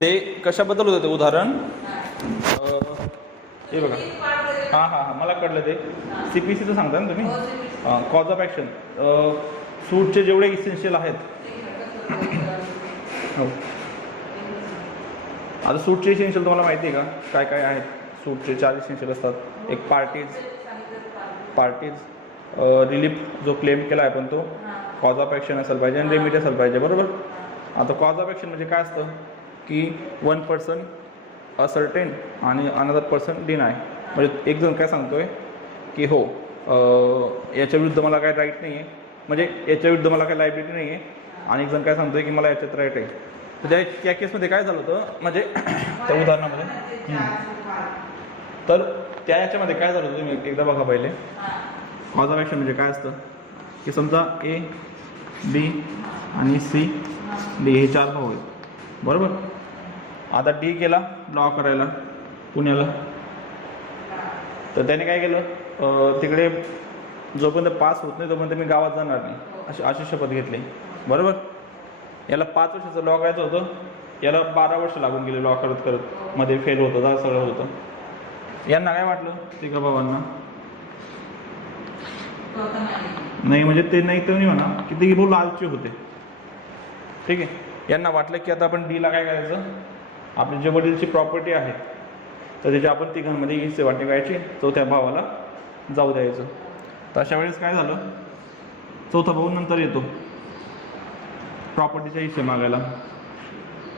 ते कशाबद्दल होतं ते उदाहरण? हे बघा, हां मला कळलं ते CPCचं सांगता ना तुम्ही, कॉज ऑफ ॲक्शन. सूटचे जेवढे इसेन्शियल आहेत, हो. आता सूटचे इसेन्शियल तुम्हाला माहिती आहे का काय काय आहेत? सूटचे 4 इसेन्शियल असतात. एक पार्टीज रिलीफ जो क्लेम केला आहे पण तो कॉज ऑफ ॲक्शन असायला पाहिजे आणि रेमिडी असायला पाहिजे, बरोबर. आता कॉज ऑफ ॲक्शन म्हणजे काय असतं की वन पर्सन असर्टेन आणि अनदर पर्सन डिनाय. म्हणजे एक जण काय सांगतोय की हो याच्या विरुद्ध मला काय राईट नाही आहे, म्हणजे याच्या विरुद्ध मला काय लायबिलिटी नाही आहे, आणि एक जण काय सांगतोय की मला याच्यात राईट आहे. तर त्या केसमध्ये काय झालं होतं म्हणजे त्या उदाहरणामध्ये, तर त्या याच्यामध्ये काय झालं होतं तुम्ही एकदा बघा पहिले. कॉज ऑफ ॲक्शन म्हणजे काय असतं की समजा A, B आणि C, D हे 4 भाऊ आहेत, बरोबर. आता D गेला लॉ करायला पुण्याला, तर त्याने काय केलं, तिकडे जोपर्यंत पास होत नाही तोपर्यंत मी गावात जाणार नाही अशी शपथ घेतली, बरोबर. याला 5 वर्षाचं लॉ करायचं होतं, याला 12 वर्ष लागून गेले लॉ करत करत, मध्ये फेल होतं सगळं होतं. यांना काय वाटलं तिघा भावांना? नाही म्हणजे ते नाही तर नाही म्हणा की ते भाऊ लालची होते, ठीक आहे. यांना वाटलं की आता आपण डीला काय करायचं, आपली जे वडीलची प्रॉपर्टी आहे तर त्याची आपण तिघांमध्ये हिस्से वाटणी करायची, चौथ्या भावाला जाऊ द्यायचं. तर अशा वेळेस काय झालं, चौथा भाऊ नंतर येतो प्रॉपर्टीचे हिस्से मागायला,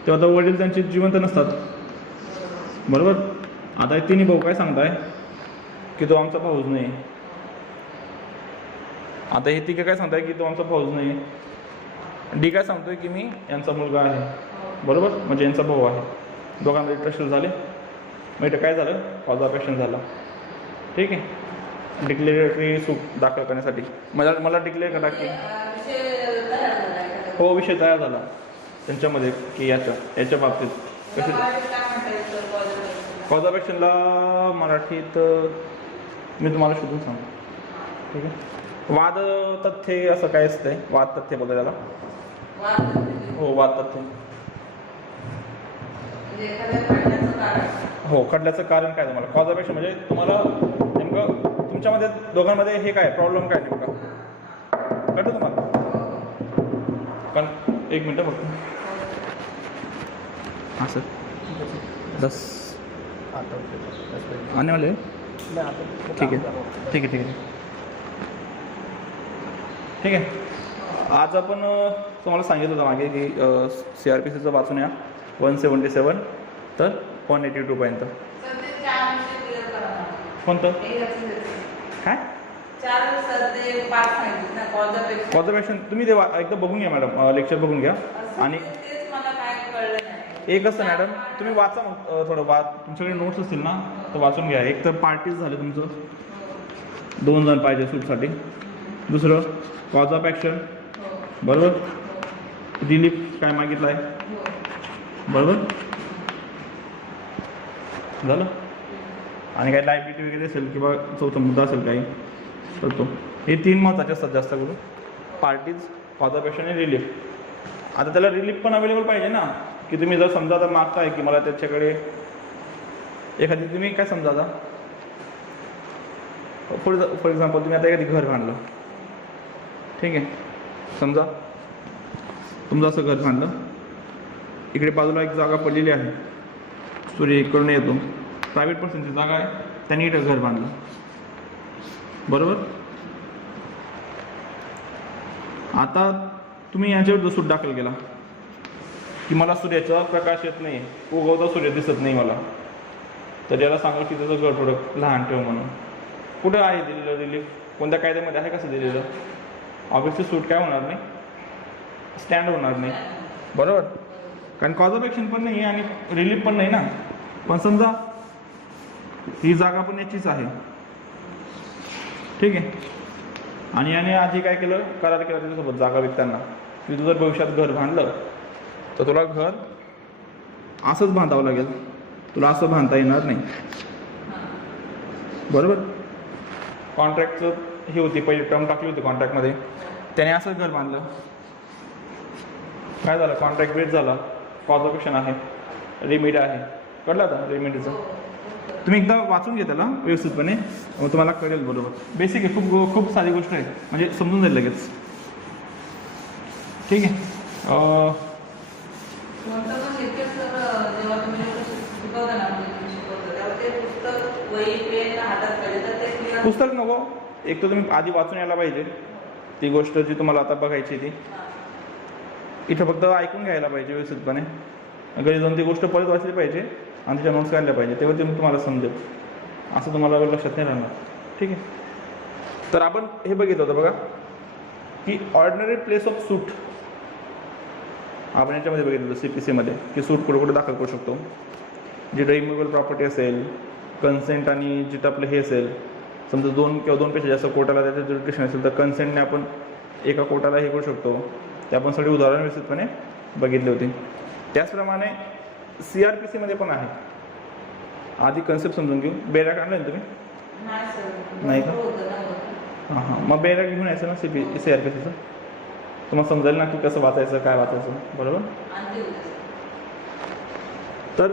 तेव्हा तर वडील त्यांचे जिवंत नसतात, बरोबर. आता हे तिन्ही भाऊ काय सांगताय की तो आमचा भाऊच नाही. आता हे तिघे काय सांगताय की तो आमचा भाऊच नाही. डी काय सांगतोय की मी यांचा मुलगा आहे, बरोबर, म्हणजे यांचा भाऊ आहे. दोघांमध्ये ट्रस्ट झाले, मग इथं काय झालं, कॉज ऑफ ॲक्शन झाला, ठीक आहे. डिक्लेरेटरी सूट दाखल करण्यासाठी मला डिक्लेअर करा की हो विषय तयार झाला त्यांच्यामध्ये की याच्या बाबतीत कसे कॉज ऑफ ॲक्शनला मराठीत मी तुम्हाला शोधून सांगतो, ठीक आहे. वाद तथ्य असं काय असतंय, वाद तथ्य बोलतो त्याला, हो वाद तथ्य. हो, खटल्याचं कारण काय तुम्हाला, कॉज ऑफ ॲक्शन म्हणजे तुम्हाला नेमकं तुमच्यामध्ये दोघांमध्ये हे काय प्रॉब्लेम काय नेमका कळतं तुम्हाला? पण एक मिनटं बघतो. हां सर, 10 आने वाले, ठीक आहे ठीक आहे ठीक आहे ठीक आहे. आज आपण तुम्हाला सांगितलं होतं मागे की CRPCचं वाचून या 177 तर 182 पर्यंत. कोणतं काय कॉज ऑफ ॲक्शन तुम्ही ते एकदा बघून घ्या मॅडम, लेक्चर बघून घ्या. आणि एक असतं मॅडम, तुम्ही वाचा मग थोडं तुमच्याकडे नोट्स असतील ना तर वाचून घ्या. एक तर पार्टीज झाले तुमचं, 2 जण पाहिजे सूटसाठी. दुसरं कॉज ऑफ ॲक्शन, बरोबर. रिलीफ काय मागितलं आहे, बरोबर झालं. आणि काही लायबिलिटी वगैरे असेल किंवा चौथा मुद्दा असेल काही तर तो. हे 3 महत्त्वाचे असतात जास्त करून, पार्टीज, कॉज ऑफ ॲक्शन आणि रिलीफ. आता त्याला रिलीफ पण अवेलेबल पाहिजे ना, की तुम्ही जर समजा आता मागताय की मला त्याच्याकडे एखादी, तुम्ही काय समजा आता फॉर एक्झाम्पल तुम्ही आता एखादी घर बांधलं, ठीक आहे. समजा तुमचं असं घर बांधलं, इकडे बाजूला एक जागा पडलेली आहे, सूर्य इकडून येतो, प्रायव्हेट पर्सनची जागा आहे, त्यांनी इथं घर बांधलं, बरोबर. आता तुम्ही यांच्यावर सूट दाखल केला की मला सूर्याचा प्रकाश येत नाही, उगवता सूर्य दिसत नाही मला, तर याला सांगा की त्याचं घर थोडं लहान ठेव म्हणून. कुठं आहे दिलेलं रिलीफ, कोणत्या कायद्यामध्ये आहे कसं दिलेलं? ऑब्वियसली सूट काय होणार नाही, स्टँड होणार नाही, बरोबर. कारण कॉज ऑफ ॲक्शन पण नाही आणि रिलीफ पण नाही ना. पण समजा ही जागा पण याचीच आहे, ठीक आहे. आणि याने आधी काय केलं, करार केला त्याच्यासोबत जागा विकताना की तू जर भविष्यात घर बांधलं तर तुला घर असंच बांधावं लागेल, तुला असं बांधता येणार नाही, बरोबर. कॉन्ट्रॅक्टचं ही होती, पहिली टर्म टाकली होती कॉन्ट्रॅक्टमध्ये, त्याने असंच घर बांधलं, काय झालं, कॉन्ट्रॅक्ट ब्रेक झाला, कॉज ऑफ ॲक्शन आहे, रेमिड आहे. कळलं आता रेमिडीचं? तुम्ही एकदा वाचून घ्या त्याला व्यवस्थितपणे, मग तुम्हाला कळेल बरोबर. बेसिक आहे, खूप खूप सारी गोष्ट आहे, म्हणजे समजून जाईल लगेच. ठीक आहे. पुस्तक नको, एक तर तुम्ही आधी वाचून यायला पाहिजे ती गोष्ट जी तुम्हाला आता बघायची ती. इथं फक्त ऐकून घ्यायला पाहिजे व्यवस्थितपणे, घरी जाऊन ती गोष्ट परत वाचली पाहिजे आणि त्याच्या नोट्स काढल्या पाहिजे, तेव्हा ते तुम्हाला समजेल. असं तुम्हाला लक्षात नाही राहणार. ठीक आहे. तर आपण हे बघितलं होतं बघा की ऑर्डिनरी प्लेस ऑफ सूट आपण याच्यामध्ये बघितलं होतं CPC मध्ये, की सूट कुठे कुठे दाखल करू शकतो. जिथं इमोवेबल प्रॉपर्टी असेल, कन्सेंट आणि जिथं आपलं हे असेल, समजा 2 किंवा 2 पेक्षा जास्त कोर्टाला त्याचं ज्युरिडिक्शन असेल तर कन्सेंटने आपण एका कोर्टाला हे करू शकतो. ते आपण सगळी उदाहरण व्यवस्थितपणे बघितली होती. त्याचप्रमाणे CRPC मध्ये पण आहे. आधी कन्सेप्ट समजून घेऊ. बेरॅक आणलं ना तुम्ही? नाही का? हां, मग बेरॅक घेऊन यायचं ना CRPCचं, तुम्हाला समजेल ना की कसं वाचायचं, काय वाचायचं. बरोबर. तर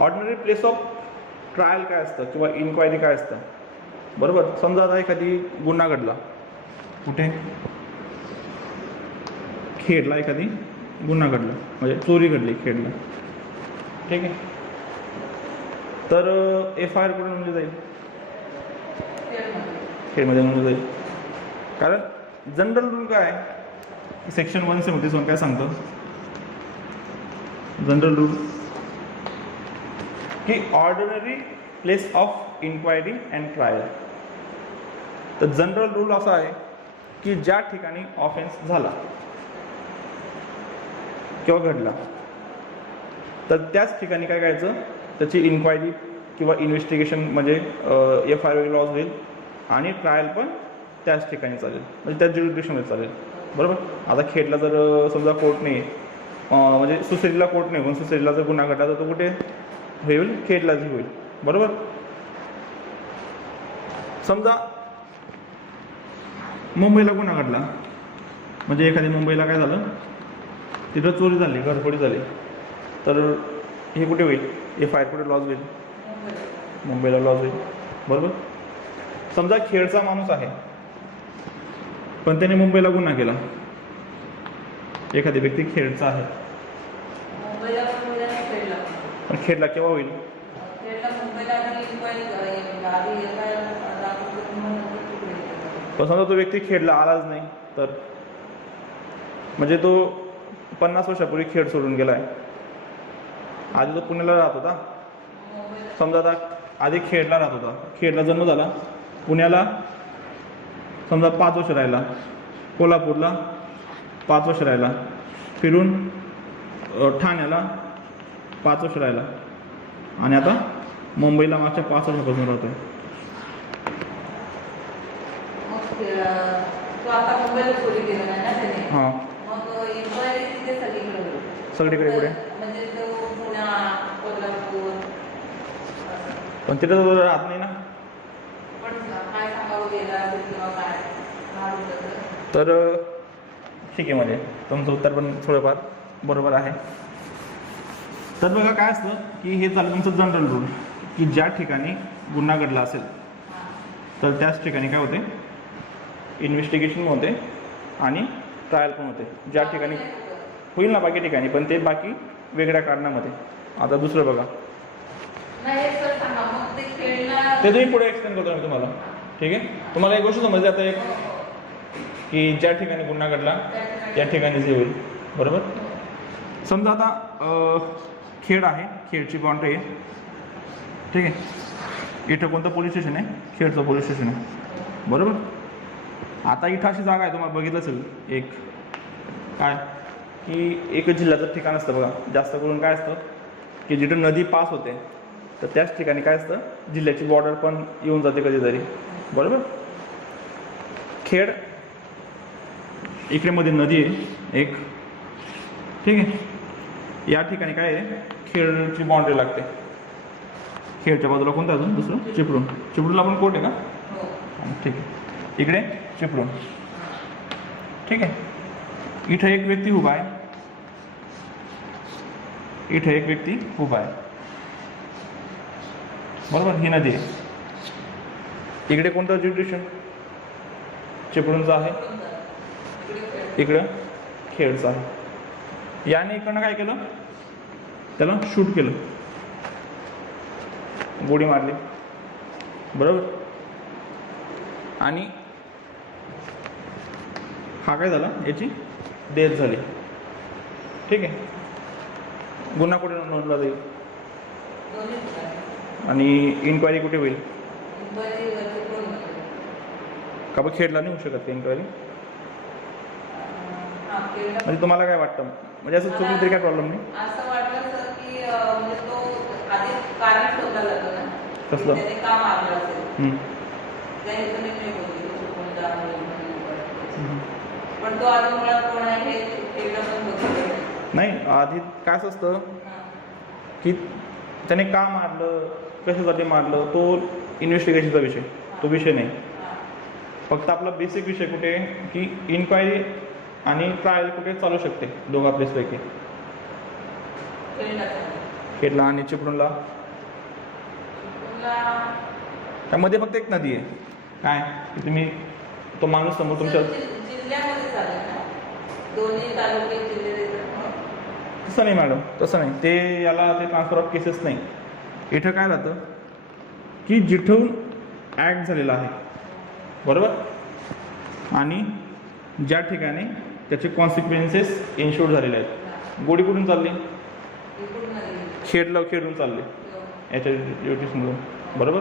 ऑर्डिनरी प्लेस ऑफ ट्रायल काय असतं किंवा इन्क्वायरी काय असतं. बरोबर. समजा आता एखादी गुन्हा घडला, कुठे? खेडला एखादी गुन्हा घडला, म्हणजे चोरी घडली खेडला. ठीक आहे. तर FIR कुठे नोंदली जाईल? खेडमध्ये नोंदली जाईल. कारण जनरल रूल काय आहे, सेक्शन 171 काय सांगतं जनरल रूल, की ordinary place of inquiry and trial. तर जनरल रूल असा आहे की ज्या ठिकाणी ऑफेन्स झाला किंवा घडला तर त्याच ठिकाणी काय करायचं, त्याची इन्क्वायरी किंवा इन्व्हेस्टिगेशन म्हणजे FIR लॉज होईल आणि ट्रायल पण त्याच ठिकाणी चालेल, म्हणजे त्याच ज्युरिडिक्शनमध्ये चालेल. बरोबर. आता खेडला जर समजा कोर्टने म्हणजे सुसरीला कोर्ट नाही, पण सुसरीला जर गुन्हा घडला तर तो कुठे होईल? खेडलाच होईल. बरोबर. समजा मुंबईला गुन्हा घडला, म्हणजे एखादी मुंबईला काय झालं, तिथं चोरी झाली, घरफोडी झाली, तर हे कुठे होईल? FIR कुठे लॉज होईल? मुंबईला लॉज होईल. बरोबर. समजा खेडचा माणूस आहे पण त्याने मुंबईला गुन्हा केला, एखादी व्यक्ती खेडचा आहे पण खेडला केव्हा होईल? पण समजा तो व्यक्ती खेडला आलाच नाही तर, म्हणजे तो 50 वर्षापूर्वी खेड सोडून गेलाय, आधी तो पुण्याला राहत होता. समजा आता आधी खेडला राहत होता, खेडला जन्म झाला, पुण्याला समजा 5 वर्ष राहिला, कोल्हापूरला 5 वर्ष राहिला, फिरून ठाण्याला 5 वर्ष राहिला आणि आता मुंबईला मागच्या 5 वर्षापासून राहतोय. हां, सगळीकडे कुठे? पण तिथं तो राहत नाही ना. तर ठीक आहे, म्हणजे तुमचं उत्तर पण थोडंफार बरोबर आहे. तर बघा काय असतं की हे झालं तुमचं जनरल रूल, की ज्या ठिकाणी गुन्हा घडला असेल तर त्याच ठिकाणी काय होते? इन्व्हेस्टिगेशन होते आणि ट्रायल पण होते. ज्या ठिकाणी होईल ना बाकी ठिकाणी, पण ते बाकी वेगळ्या कारणामध्ये. आता दुसरं बघा, ते तुम्ही पुढे एक्सप्लेन करतो मी तुम्हाला. ठीक आहे. तुम्हाला एक गोष्ट समजली आता, एक की ज्या ठिकाणी गुन्हा घडला त्या ठिकाणी जे होईल. बरोबर. समजा आता खेड आहे, खेडची बाउंड्री आहे. ठीक आहे. इथं कोणतं पोलीस स्टेशन आहे? खेडचं पोलीस स्टेशन आहे. बरोबर. आता इथं अशी जागा आहे, तुम्हाला बघितलं असेल, एक काय की एक जिल्ह्याचं ठिकाण असतं बघा. जास्त करून काय असतं की जिथं नदी पास होते तर त्याच ठिकाणी काय असतं, जिल्ह्याची बॉर्डर पण येऊन जाते कधीतरी. बरोबर. खेड इकडे मध्ये नदी आहे एक. ठीक आहे. या ठिकाणी काय आहे, खेडची बाउंड्री लागते. खेडच्या बाजूला कोणतं अजून दुसरं? चिपळूण. चिपळूणला पण कोर्ट आहे का? ठीक आहे. इकडे चिपळूण. ठीक आहे. इथं एक व्यक्ती उभा आहे, इथे एक व्यक्ती उभा आहे, बरोबर, ही नदी आहे. इकडे कोणतं ज्युरिडिक्शन? चिपळूणचं आहे. इकडं खेडचं आहे. याने इकडनं काय केलं, त्याला शूट केलं, गोळी मारली, बरोबर. आणि हा काय झाला, याची डेथ झाली. ठीक आहे. गुन्हा कुठे नोंदला जाईल आणि इन्क्वायरी कुठे होईल? का बघ खेडला नाही होऊ शकत इन्क्वायरी? म्हणजे तुम्हाला काय वाटतं, म्हणजे असं चुकलं तरी काय प्रॉब्लेम नाही? असं वाटलं सर की म्हणजे तो आधी कारण शोधला जातो ना, कसलं? त्याने का मारलं असेल, त्याने तुम्ही नाही बोलली कोणता पण तो आधी मुळात कोण आहे हे खेळलं पण होतं नाही. आधी काय असं असतं की त्याने का मारलं, कशासाठी मारलं, तो इन्व्हेस्टिगेशनचा विषय, तो विषय नाही. फक्त आपला बेसिक विषय कुठे की इन्क्वायरी आणि ट्रायल कुठे चालू शकते दोघा प्लेसपैकी, खेडला आणि चिपळूणला. त्यामध्ये फक्त एक नदी आहे, काय की तुम्ही तो माणूस समोर तुमच्या जिल्ह्यामध्ये चालेल ना, दोन्ही तालुके जिल्हे. तसं नाही मॅडम, तसं नाही. ते याला ते ट्रान्सफर ऑफ केसेस नाही. इथं काय राहतं की जिथून ॲक्ट झालेला आहे, बरोबर, आणि ज्या ठिकाणी त्याचे कॉन्सिक्वेन्सेस इन्शुअर झालेले आहेत. गोडी कुठून चालली? खेडून चालली याच्या ड्युटीजमधून, बरोबर.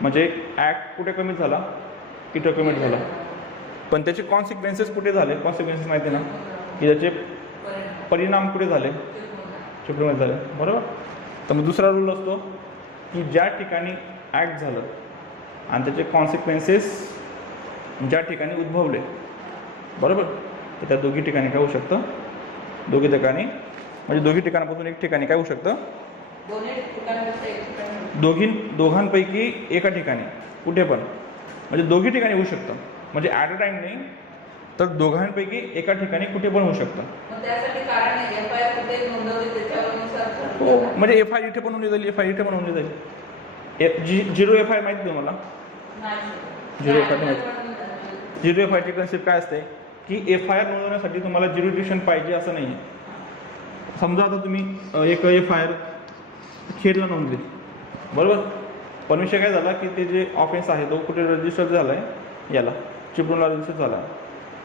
म्हणजे ॲक्ट कुठे कमी झाला, इथं कमिट झाला, पण त्याचे कॉन्सिक्वेन्सेस कुठे झाले? कॉन्सिक्वेन्सेस माहिती ना, की त्याचे परिणाम कुठे झाले? चिपळूणमध्ये झाले, बरोबर. तर मग दुसरा रूल असतो की ज्या ठिकाणी ॲक्ट झालं आणि त्याचे कॉन्सिक्वेन्सेस ज्या ठिकाणी उद्भवले, बरोबर, तर त्या दोघी ठिकाणी काय होऊ शकतं? दोघी ठिकाणी म्हणजे दोघी ठिकाणापासून एक ठिकाणी काय होऊ शकतं? दोघांपैकी एका ठिकाणी कुठे पण, म्हणजे दोघी ठिकाणी होऊ शकतं. म्हणजे ॲट अ टाइम नाही, तर दोघांपैकी एका ठिकाणी कुठे पण होऊ शकतं. हो, म्हणजे एफ आय इथे पण होऊन जाईल, एफ आय इथे पण होऊन जाईल. झिरो एफ आय माहिती तुम्हाला? झिरो एफ आय माहिती? झिरो एफ आयची कन्सेप्ट काय असते की एफ आय आर नोंदवण्यासाठी तुम्हाला ज्युरिडिक्शन पाहिजे असं नाही आहे. समजा आता तुम्ही एक एफ आय आर खेडला नोंदली, बरोबर, पण विषय काय झाला की ते जे ऑफेन्स आहे तो कुठे रजिस्टर झाला आहे? याला चिपळूणला रजिस्टर झाला.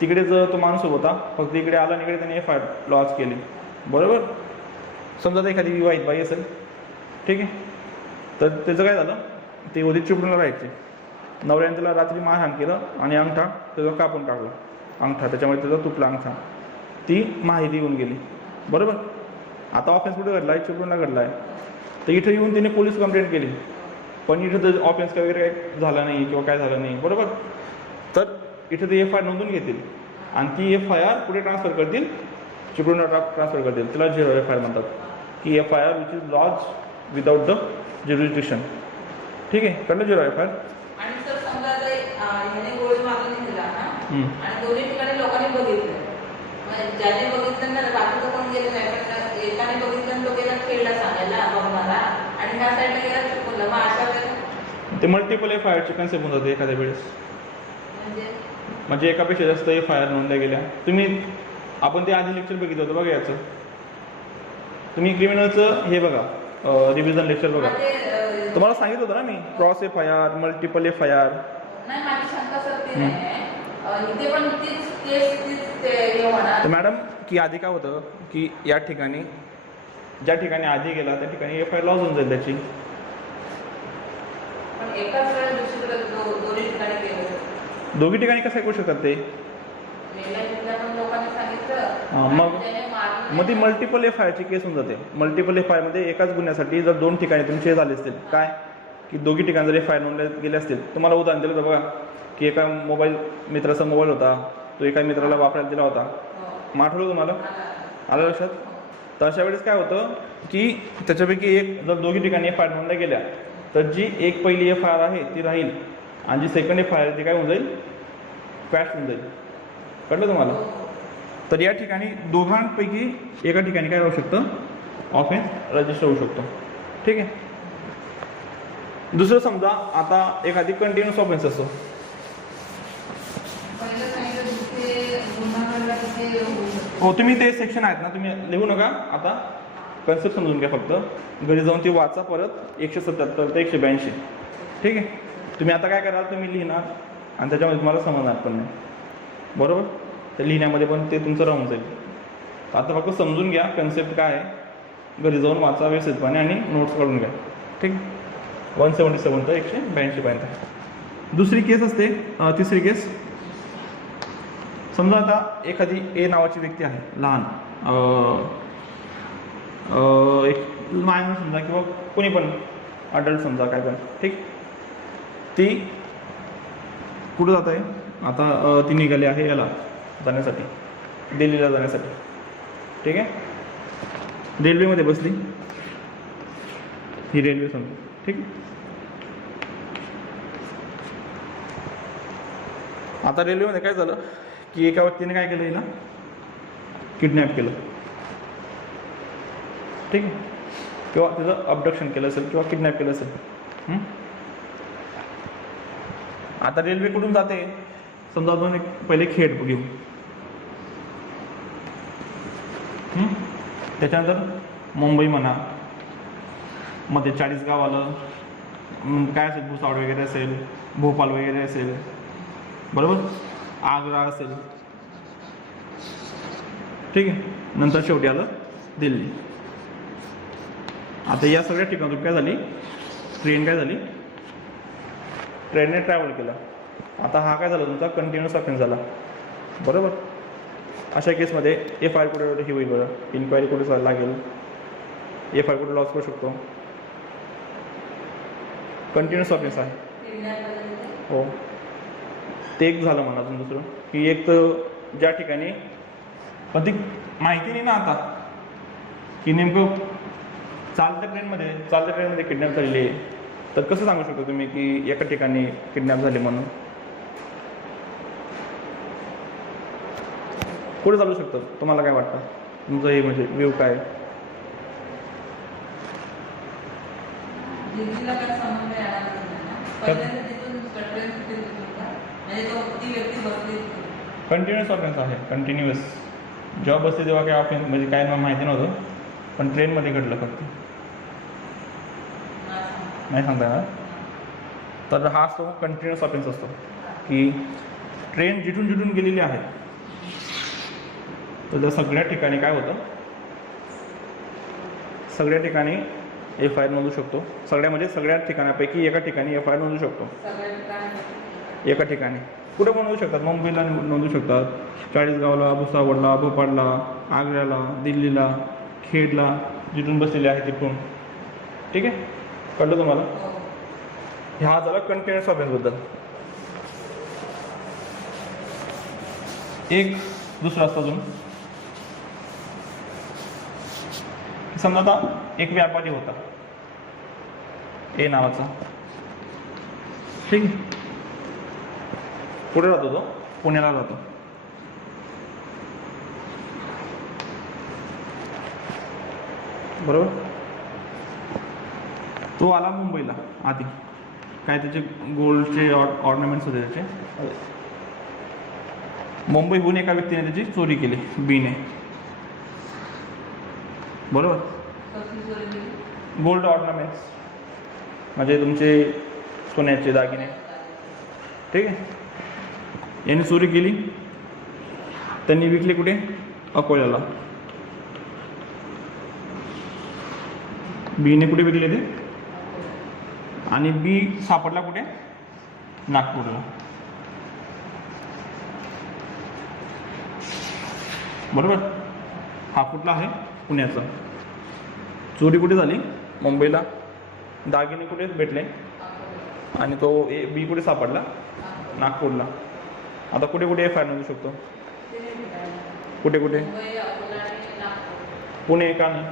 तिकडे जर तो माणूस होता, फक्त इकडे आला आणि इकडे त्याने एफ आय आर लॉन्च केली, बरोबर. समजा एखादी विवाहित बाई असेल, ठीक आहे, तर त्याचं काय झालं, ते उदित चिपळूणला राहायचे. नवऱ्याने त्याला रात्री मारहाण केलं आणि अंगठा त्याचा कापून टाकला, अंगठा त्याच्यामुळे त्याचा तुटला अंगठा. ती माहिती येऊन गेली, बरोबर. आता ऑफेन्स कुठे घडला आहे? चिपळूणला घडला आहे. तर इथं येऊन तिने पोलीस कंप्लेंट केली, पण इथं तर ऑफेन्स वगैरे काही झाला नाही किंवा काय झालं नाही, बरोबर. तर इथं ते एफ आय आर नोंदून घेतील आणि ती एफ आय आर कुठे ट्रान्सफर करतील? चिपळूणला ट्रान्सफर करतील. त्याला झिरो एफ आय आर म्हणतात, की F I R which is lodge without the jurisdiction. ठीक आहे, कळलं? Zero F I R. आणि सर समजा ह्याने गोळी मारून दिला ना, आणि दोन्ही ठिकाणी लोकांनी बघितलं, ज्याने बघितलं ना, बाकीचं कोण गेलं नाही, पण एकाने बघितलं तो गेला खेळला सांगायला बघणारा, आणि ह्या साईडला गेला चुकवलं, मग अशा वेळेस ते multiple F I Archi concept होऊन जाते एखाद्या वेळेस. म्हणजे एकापेक्षा जास्त एफ आय आर नोंदल्या गेल्या. आपण ते आधी लेक्चर बघितलं होतं बघा याचं, तुम्ही क्रिमिनलचं हे बघा, रिव्हिजन लेक्चर बघा. तुम्हाला सांगितलं होतं ना मी, cross F I R, multiple F I R. नाही, माझी शंका सर ती नाही, इथे पण तर मॅडम की आधी काय होतं की या ठिकाणी ज्या ठिकाणी आधी गेला त्या ठिकाणी एफ आय आर लॉज होऊन जाईल त्याची. एकाच वेळेस दुसरीकडे दोन्ही ठिकाणी केलं, दोघी ठिकाणी कसं करू शकतात ते? मग ती मल्टिपल एफ आय आरची केस होऊन जाते. मल्टिपल एफ आय आरमध्ये एकाच गुन्ह्यासाठी जर दोन ठिकाणी तुमचे झाले असतील, काय की दोघी ठिकाणी जर एफ आय आर नोंदले गेले असतील. तुम्हाला उदाहरण दिलं होतं बघा की एका मित्राचा मोबाईल होता, तो एका मित्राला वापरायला दिला होता, मग आठवलं तुम्हाला? आलं लक्षात? तर अशा वेळेस काय होतं की त्याच्यापैकी एक जर दोघी ठिकाणी एफ आय आर नोंदल्या गेल्या, तर जी एक पहिली एफ आय आर आहे ती राहील आणि जी सेकंड एफ आय आर ती काय होऊन जाईल? क्वॅश होऊन जाईल. कळलं तुम्हाला? तर या ठिकाणी दोघांपैकी एका ठिकाणी काय होऊ शकतं? ऑफेन्स रजिस्टर होऊ शकतो. ठीक आहे. दुसरं समजा आता एखादी कंटिन्युअस ऑफेन्स असतो. पहिलं सांगितलं जिथे गुन्हा घडला तिथे होऊ शकतो. हो, तुम्ही ते सेक्शन आहेत ना, तुम्ही लिहू नका आता, कन्सेप्ट समजून घ्या फक्त. घरी जाऊन ती वाचा परत 177 ते 182. ठीक आहे. तुम्ही आता काय कराल, तुम्ही लिहिणार आणि त्याच्यामध्ये तुम्हाला समजणार पण नाही, बरोबर. तर लिहिण्यामध्ये पण ते तुमचं राहून जाईल. आता फक्त समजून घ्या कन्सेप्ट काय आहे, घरी जाऊन वाचा व्यवस्थितपणे आणि नोट्स काढून घ्या. ठीक. 177 ते 182 पर्यंत. दुसरी केस असते, तिसरी केस. समजा आता एखादी ए नावाची व्यक्ती आहे, लहान, एक मायनर समजा किंवा कोणी पण अडल्ट समजा, काय पण. ठीक. ती कुठं जात आहे आता, ती निघाली आहे याला जाण्यासाठी, दिल्लीला जाण्यासाठी. ठीक आहे. रेल्वेमध्ये बसली, ही रेल्वे समजा. ठीक आहे. आता रेल्वेमध्ये काय झालं की एका व्यक्तीने काय केलं, हिला किडनॅप केलं. ठीक आहे. किंवा तिचं अबडक्शन केलं असेल किंवा किडनॅप केलं असेल. आता रेल्वे कुठून जाते, समजा आपण एक पहिले खेड घेऊ. त्याच्यानंतर मुंबई म्हणा, मध्ये 40 गाव आलं, काय असेल, भुसावळ वगैरे असेल, भोपाळ वगैरे असेल, बरोबर, आग्रा असेल. ठीक आहे. नंतर शेवटी आलं दिल्ली. आता या सगळ्या ठिकाणातून काय झाली, ट्रेन काय झाली, ट्रेनने ट्रॅव्हल केलं. आता हा काय झाला, तुमचा कंटिन्युअस ऑफेन्स झाला, बरोबर. अशा केसमध्ये FIR कुठे ही होईल बरं, इन्क्वायरी कुठे लागेल, FIR कुठे लॉस करू शकतो, कंटिन्युअस ऑफेन्स आहे. हो, ते एक झालं म्हणा. अजून दुसरं की एक तर ज्या ठिकाणी पण ती माहिती नाही ना आता की नेमकं चालत्या ट्रेनमध्ये किडनॅप झालेली आहे, तर कसं सांगू शकतो तुम्ही की एका ठिकाणी किडनॅप झाले म्हणून. कुठे चालू शकतं, तुम्हाला काय वाटतं, तुमचं हे म्हणजे व्ह्यू काय. दिल्लीला काय संबंध येणार नाही ना. पहिल्यांदा तिथून ट्रेन सुटली होता, म्हणजे ती व्यक्ती बसली. कंटिन्युअस ऑफेन्स आहे, कंटिन्युअस. जेव्हा बसते तेव्हा काय ऑफेन्स म्हणजे काय मला माहिती नव्हतं, पण ट्रेनमध्ये घडलं फक्त, नाही सांगता येणार. तर हा असतो कंटिन्युअस ऑफेन्स असतो की ट्रेन जिथून गेलेली आहे तर त्या सगळ्या ठिकाणी काय होतं, सगळ्या ठिकाणी FIR नोंदवू शकतो. सगळ्या ठिकाणापैकी एका ठिकाणी FIR नोंदवू शकतो. एका ठिकाणी कुठे पण नोंदवू शकतात, मुंबईला नोंदवू शकतात, 40 गावला, भुसावळला, भोपाळला, आग्र्याला, दिल्लीला, खेडला, जिथून बसलेले आहे तिथून. ठीक आहे. कळलं तुम्हाला. हा झाला कंटिन्युअस ऑफेन्सबद्दल. एक दुसरा असतो अजून, समजा आता एक व्यापारी होता ए नावाचा. ठीक आहे. कुठे राहतो तो, पुण्याला राहतो. बरोबर. तो आला मुंबईला. आधी काय त्याचे गोल्डचे ऑर्नामेंट्स होते त्याचे. मुंबईहून एका व्यक्तीने त्याची चोरी केली, बीने. बरोबर. गोल्ड ऑर्नामेंट्स म्हणजे तुमचे सोन्याचे दागिने. ठीक आहे. यांनी चोरी केली, त्यांनी विकले कुठे, अकोल्याला. बीने कुठे विकले ते, आणि बी सापडला कुठे, नागपूरला. बरोबर. हा कुठला आहे, पुण्याचा. चोरी कुठे झाली, मुंबईला. दागिने कुठे भेटले आणि तो बी कुठे सापडला, नागपूरला. आता कुठे कुठे FIR नोंदवू शकतो, कुठे कुठे, पुणे का नाही.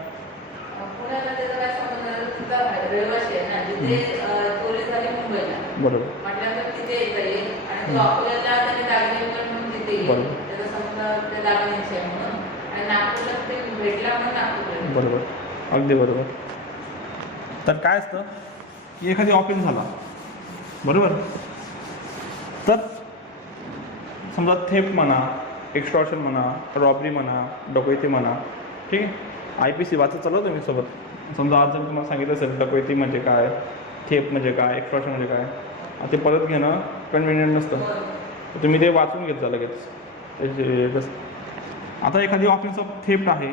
बरोबर. बरोबर. अगदी बरोबर. तर काय असतं की एखादी ऑफेन्स झाला बरोबर, तर समजा थेफ्ट म्हणा, एक्स्टॉर्शन म्हणा, रॉबरी म्हणा, डकैती म्हणा, ठीक आहे. IPC वाचत चालू तुम्ही सोबत. समजा आज जर तुम्हाला सांगितलं असेल डकैती म्हणजे काय, थेफ्ट म्हणजे काय, एक्स्टॉर्शन म्हणजे काय, ते परत घेणं कन्व्हिनियंट नसतं. तर तुम्ही ते वाचून घेत जा लगेच. कसं आता एखादी ऑफेन्स ऑफ थेफ्ट आहे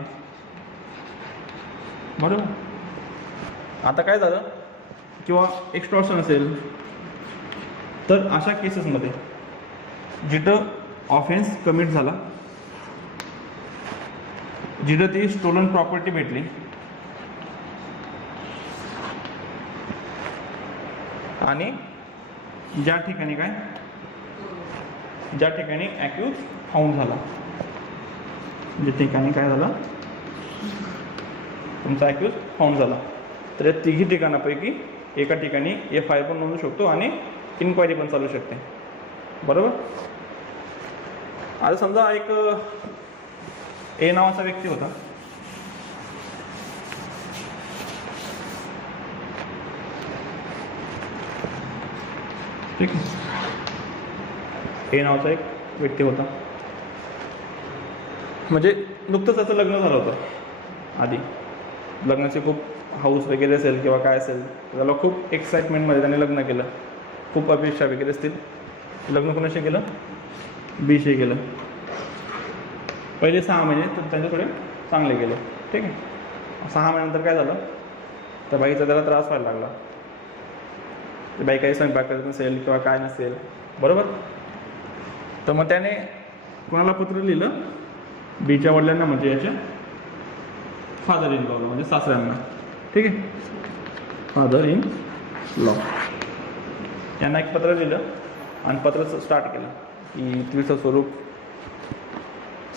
बरोबर. आता काय झालं किंवा एक्स्टॉर्शन असेल, तर अशा केसेसमध्ये जिथं ऑफेन्स कमिट झाला, जिथं ती स्टोलन प्रॉपर्टी भेटली आणि ज्या ठिकाणी ॲक्यूज फाउंड झाला, ज्या ठिकाणी काय झालं तुमचा ॲक्यूज फाउंड झाला, तर या तिघी ठिकाणापैकी एका ठिकाणी FIR पण नोंदवू शकतो आणि इन्क्वायरी पण चालू शकते बरोबर. आता समजा एक A नावाचा व्यक्ती होता, ठीक आहे. A नावाचा एक व्यक्ती होता, म्हणजे नुकतंच त्याचं लग्न झालं होतं. आधी लग्नाची खूप हाऊस वगैरे असेल किंवा काय असेल, त्याला खूप एक्साइटमेंटमध्ये त्याने लग्न केलं, खूप अपेक्षा वगैरे असतील. लग्न कोणाशी केलं, Bशी केलं. पहिले 6 महिने तर त्यांचे थोडे चांगले गेले, ठीक आहे. 6 महिन्यानंतर काय झालं, तर बाईचा त्याला त्रास व्हायला लागला. बाई काही स्वयंपाक करत नसेल किंवा काय नसेल बरोबर. तर मग त्याने कोणाला पत्र लिहिलं, Bच्या वडिलांना, म्हणजे याच्या फादर इन लॉ, म्हणजे सासऱ्यांना, ठीक आहे. फादर इन लॉ यांना एक पत्र लिहिलं आणि पत्र स्टार्ट केलं की तुझं स्वरूप,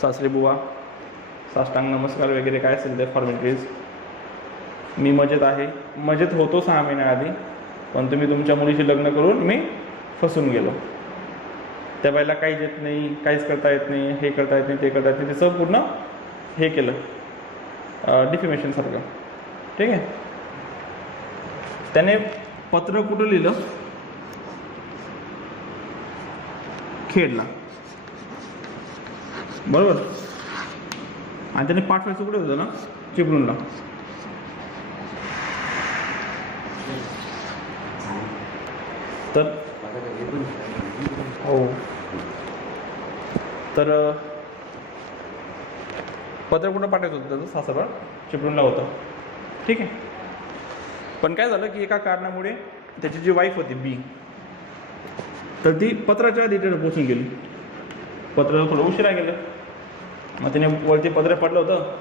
सासरे बुवा, साष्टांग नमस्कार वगैरे काय असेल ते फॉर्मॅलिटीज. मी मजेत आहे, मजेत होतो 6 महिन्याआधी, पण तुम्ही तुमच्या मुलीशी लग्न करून मी फसून गेलो. त्या बाईला काहीच येत नाही, काहीच करता येत नाही, हे करता येत नाही, ते करता येत नाही, तिचं पूर्ण हे केलं, डिफेमेशनसारखं, ठीक आहे. त्याने पत्र कुठं लिहिलं, खेडला बरोबर. आणि त्याने पाठवायचं कुठे होतं ना, चिपळूणला. तर हो, तर पत्र कुठं पाठवायचं होतं त्याचं, सासरवाड चिपळूणला होतं, ठीक आहे. पण काय झालं की एका कारणामुळे त्याची जी वाईफ होती B, तर ती पत्राच्या डिटेल पोचून गेली. पत्र थोडं उशिरा गेलं. मग तिने वरती पत्र पडलं होतं,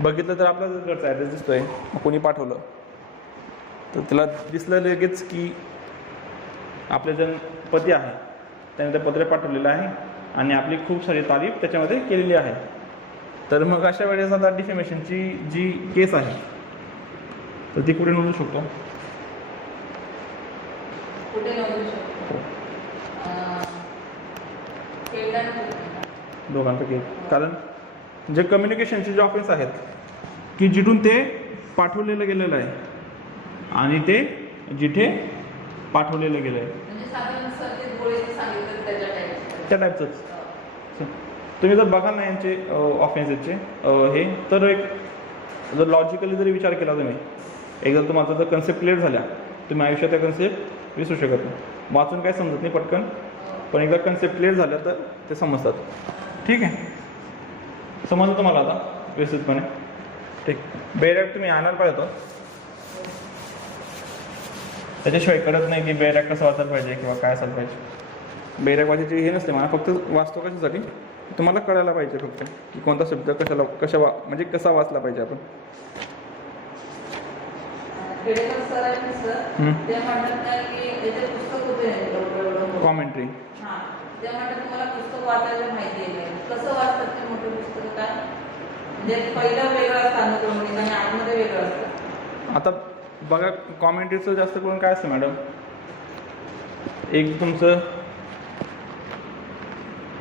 बघितलं तर आपला घरचा ॲड्रेस दिसतोय, मग कोणी पाठवलं. तर तिला दिसलं लगेच की आपले जण पती आहे, त्याने ते पत्र पाठवलेलं आहे आणि आपली खूप सारी तारीफ त्याच्यामध्ये केलेली आहे. तर मग अशा वेळेस आता डिफेमेशनची जी केस आहे, तर ती कुठे नोंदवू शकतो, कुठे नोंदवू शकतो, दोघांपैकी. कारण जे कम्युनिकेशनचे जे ऑफेन्स आहेत की जिथून ते पाठवलेलं गेलेलं आहे आणि ते जिथे पाठवलेलं गेलं आहे, म्हणजे साधारण सर्किट गोळीचं सांगितलं त्या टाईपचंच. तुम्ही जर बघाल ना यांचे ऑफेन्सेसचे हे, तर एक जर लॉजिकली जरी विचार केला तुम्ही, एकदा तुम्हाला जर कन्सेप्ट क्लिअर झाल्या, तुम्ही आयुष्यात त्या कन्सेप्ट विसरू शकत नाही. वाचून काय समजत नाही पटकन, पण एकदा कन्सेप्ट क्लिअर झाल्या तर ते समजतात, ठीक आहे. समजलं तुम्हाला आता व्यवस्थितपणे, ठीक. बेरॅक तुम्ही आणायला पाहिजे होतं, त्याच्याशिवाय कळत नाही की बेरॅक कसं वाचायला पाहिजे किंवा काय असायला पाहिजे. बेरॅक वाचायची हे नसते, मला फक्त वाचतो कशासाठी, तुम्हाला कळायला पाहिजे फक्त की कोणता शब्द कशाला म्हणजे कसा वाचला पाहिजे आपण. कॉमेंट्री ते म्हणतात तुम्हाला पुस्तक वाचायला माहिती आहे, कसं वाचतात ते मोठं पुस्तक, काय म्हणजे पहिलं वेगळं असतं अनुक्रमणिका आणि आतमध्ये वेगळं असतं. आता बघा, कॉमेंट्रीचं जास्त करून काय असतं मॅडम, एक तुमचं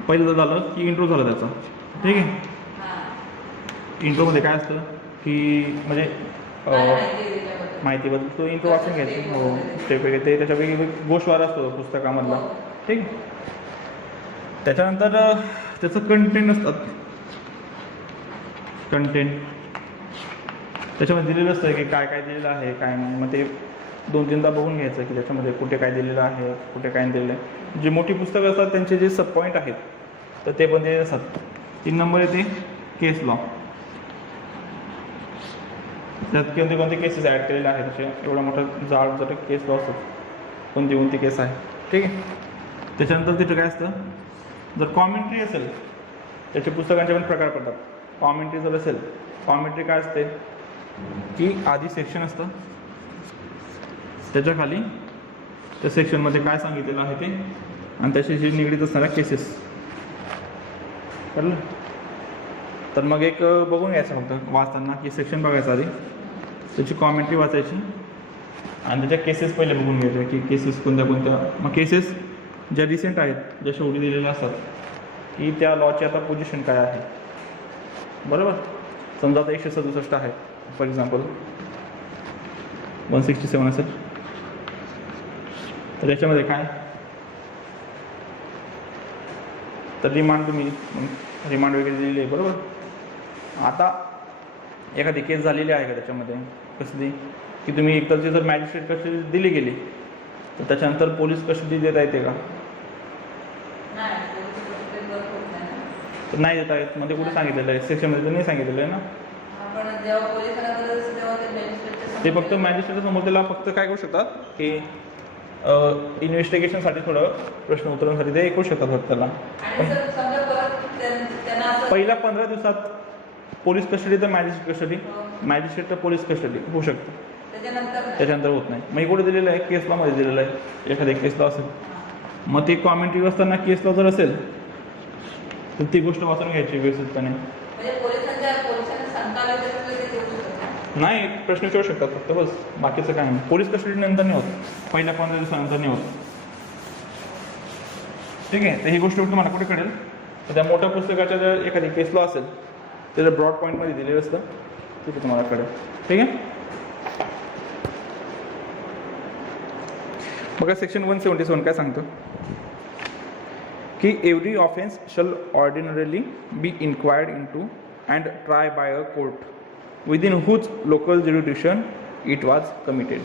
पहिलं झालं की इंट्रो झालं त्याचा, ठीक आहे. इंट्रोमध्ये काय असतं, की म्हणजे काय माहिती आहे त्याच्याबद्दल? माहितीबद्दल तो इंट्रो वाचून घ्यायची. हो, स्टेप वगैरे ते त्याच्यापैकी गोष्टवार असतो पुस्तकामधला. हो. ठीक आहे. त्याच्यानंतर त्याचं कंटेंट असतात. कंटेंट त्याच्यामध्ये दिलेलं असतं की काय काय दिलेलं आहे काय नाही. मग ते 2-3दा बघून घ्यायचं की त्याच्यामध्ये कुठे काय दिलेलं आहे कुठे काय नाही दिलेलं आहे. जी मोठी पुस्तकं असतात त्यांचे जे सब पॉईंट आहेत तर ते पण दिलेले असतात. 3 नंबर येते केस लॉ. त्यात कोणते कोणते केसेस ॲड केलेले आहेत असे एवढा मोठा जाड जर केस लॉ असतो कोणती कोणती केस आहे. ठीक आहे. त्याच्यानंतर तिथं काय असतं जर कॉमेंट्री असेल त्याचे पुस्तकांचे पण प्रकार पडतात. कॉमेंट्री जर असेल कॉमेंट्री काय असते की आधी सेक्शन असतं त्याच्या खाली त्या सेक्शनमध्ये काय सांगितलेलं आहे ते आणि त्याच्याशी निगडीत असणाऱ्या केसेस. कळलं. तर मग एक बघून घ्यायचं फक्त वाचताना की सेक्शन बघायचं आधी त्याची कॉमेंट्री वाचायची आणि त्याच्या केसेस पहिले बघून घ्यायच्या की केसेस कोणत्या कोणत्या. मग केसेस ज्या रिसेंट आहेत ज्या शेवटी दिलेल्या असतात की त्या लॉची आता पोझिशन काय आहे. बरोबर. समजा आता 167 आहे फॉर एक्झाम्पल 167 असेल तर याच्यामध्ये काय तर रिमांड तुम्ही रिमांड वगैरे दिलेली आहे. बरोबर. आता एखादी केस झालेली आहे का त्याच्यामध्ये कसली की तुम्ही एकतर जर मॅजिस्ट्रेट कस्टडी दिली गेली तर त्याच्यानंतर पोलीस कस्टडी देता येते का नाही, पोलीस कस्टडी वर्क होत नाही ना. तर नाही देता येत. म्हणजे कुठे सांगितलेलं आहे सेक्शनमध्ये तर नाही सांगितलेलं आहे ना. आपण जेव्हा पोलिसांना गरज असते तेव्हा ते मॅजिस्ट्रेटच्या ते फक्त मॅजिस्ट्रेटच्या समोर त्याला फक्त काय करू शकतात की इन्व्हेस्टिगेशनसाठी थोडं प्रश्न उत्तरांसाठी ते करू शकतात फक्त त्याला. आणि जर समजा परत त्यांना असं पहिल्या 15 दिवसात पोलीस कस्टडी तर मॅजिस्ट्रेट कस्टडी मॅजिस्ट्रेट तर पोलीस कस्टडी होऊ शकतं. त्याच्यानंतर नाही. त्याच्यानंतर होत नाही. मग कुठे दिलेलं आहे केस लॉमध्ये दिलेलं आहे. एखादी केस लॉ असेल मग ते कॉमेंट्री वाचताना केस लॉ जर असेल तर ती गोष्ट वाचून घ्यायची व्यवस्थितपणे. म्हणजे पोलिसांना सांगता आलं तरी ते देऊ शकतात. नाही प्रश्न विचारू शकतात फक्त बस. बाकीचं काय नाही. पोलीस कस्टडी नंतर नाही होत. पहिल्या 15 दिवसानंतर नाही होत. ठीक आहे. तर ही गोष्ट तुम्हाला कुठे कळेल तर त्या मोठ्या पुस्तकाच्या जर एखादी केस लॉ असेल त्याचं ब्रॉड पॉईंटमध्ये दिलेलं असतं तिथे तुम्हाला कळेल. ठीक आहे. बघा सेक्शन 177 काय सांगतं की every offence shall ordinarily be inquired into and try by a court within whose local jurisdiction it was committed.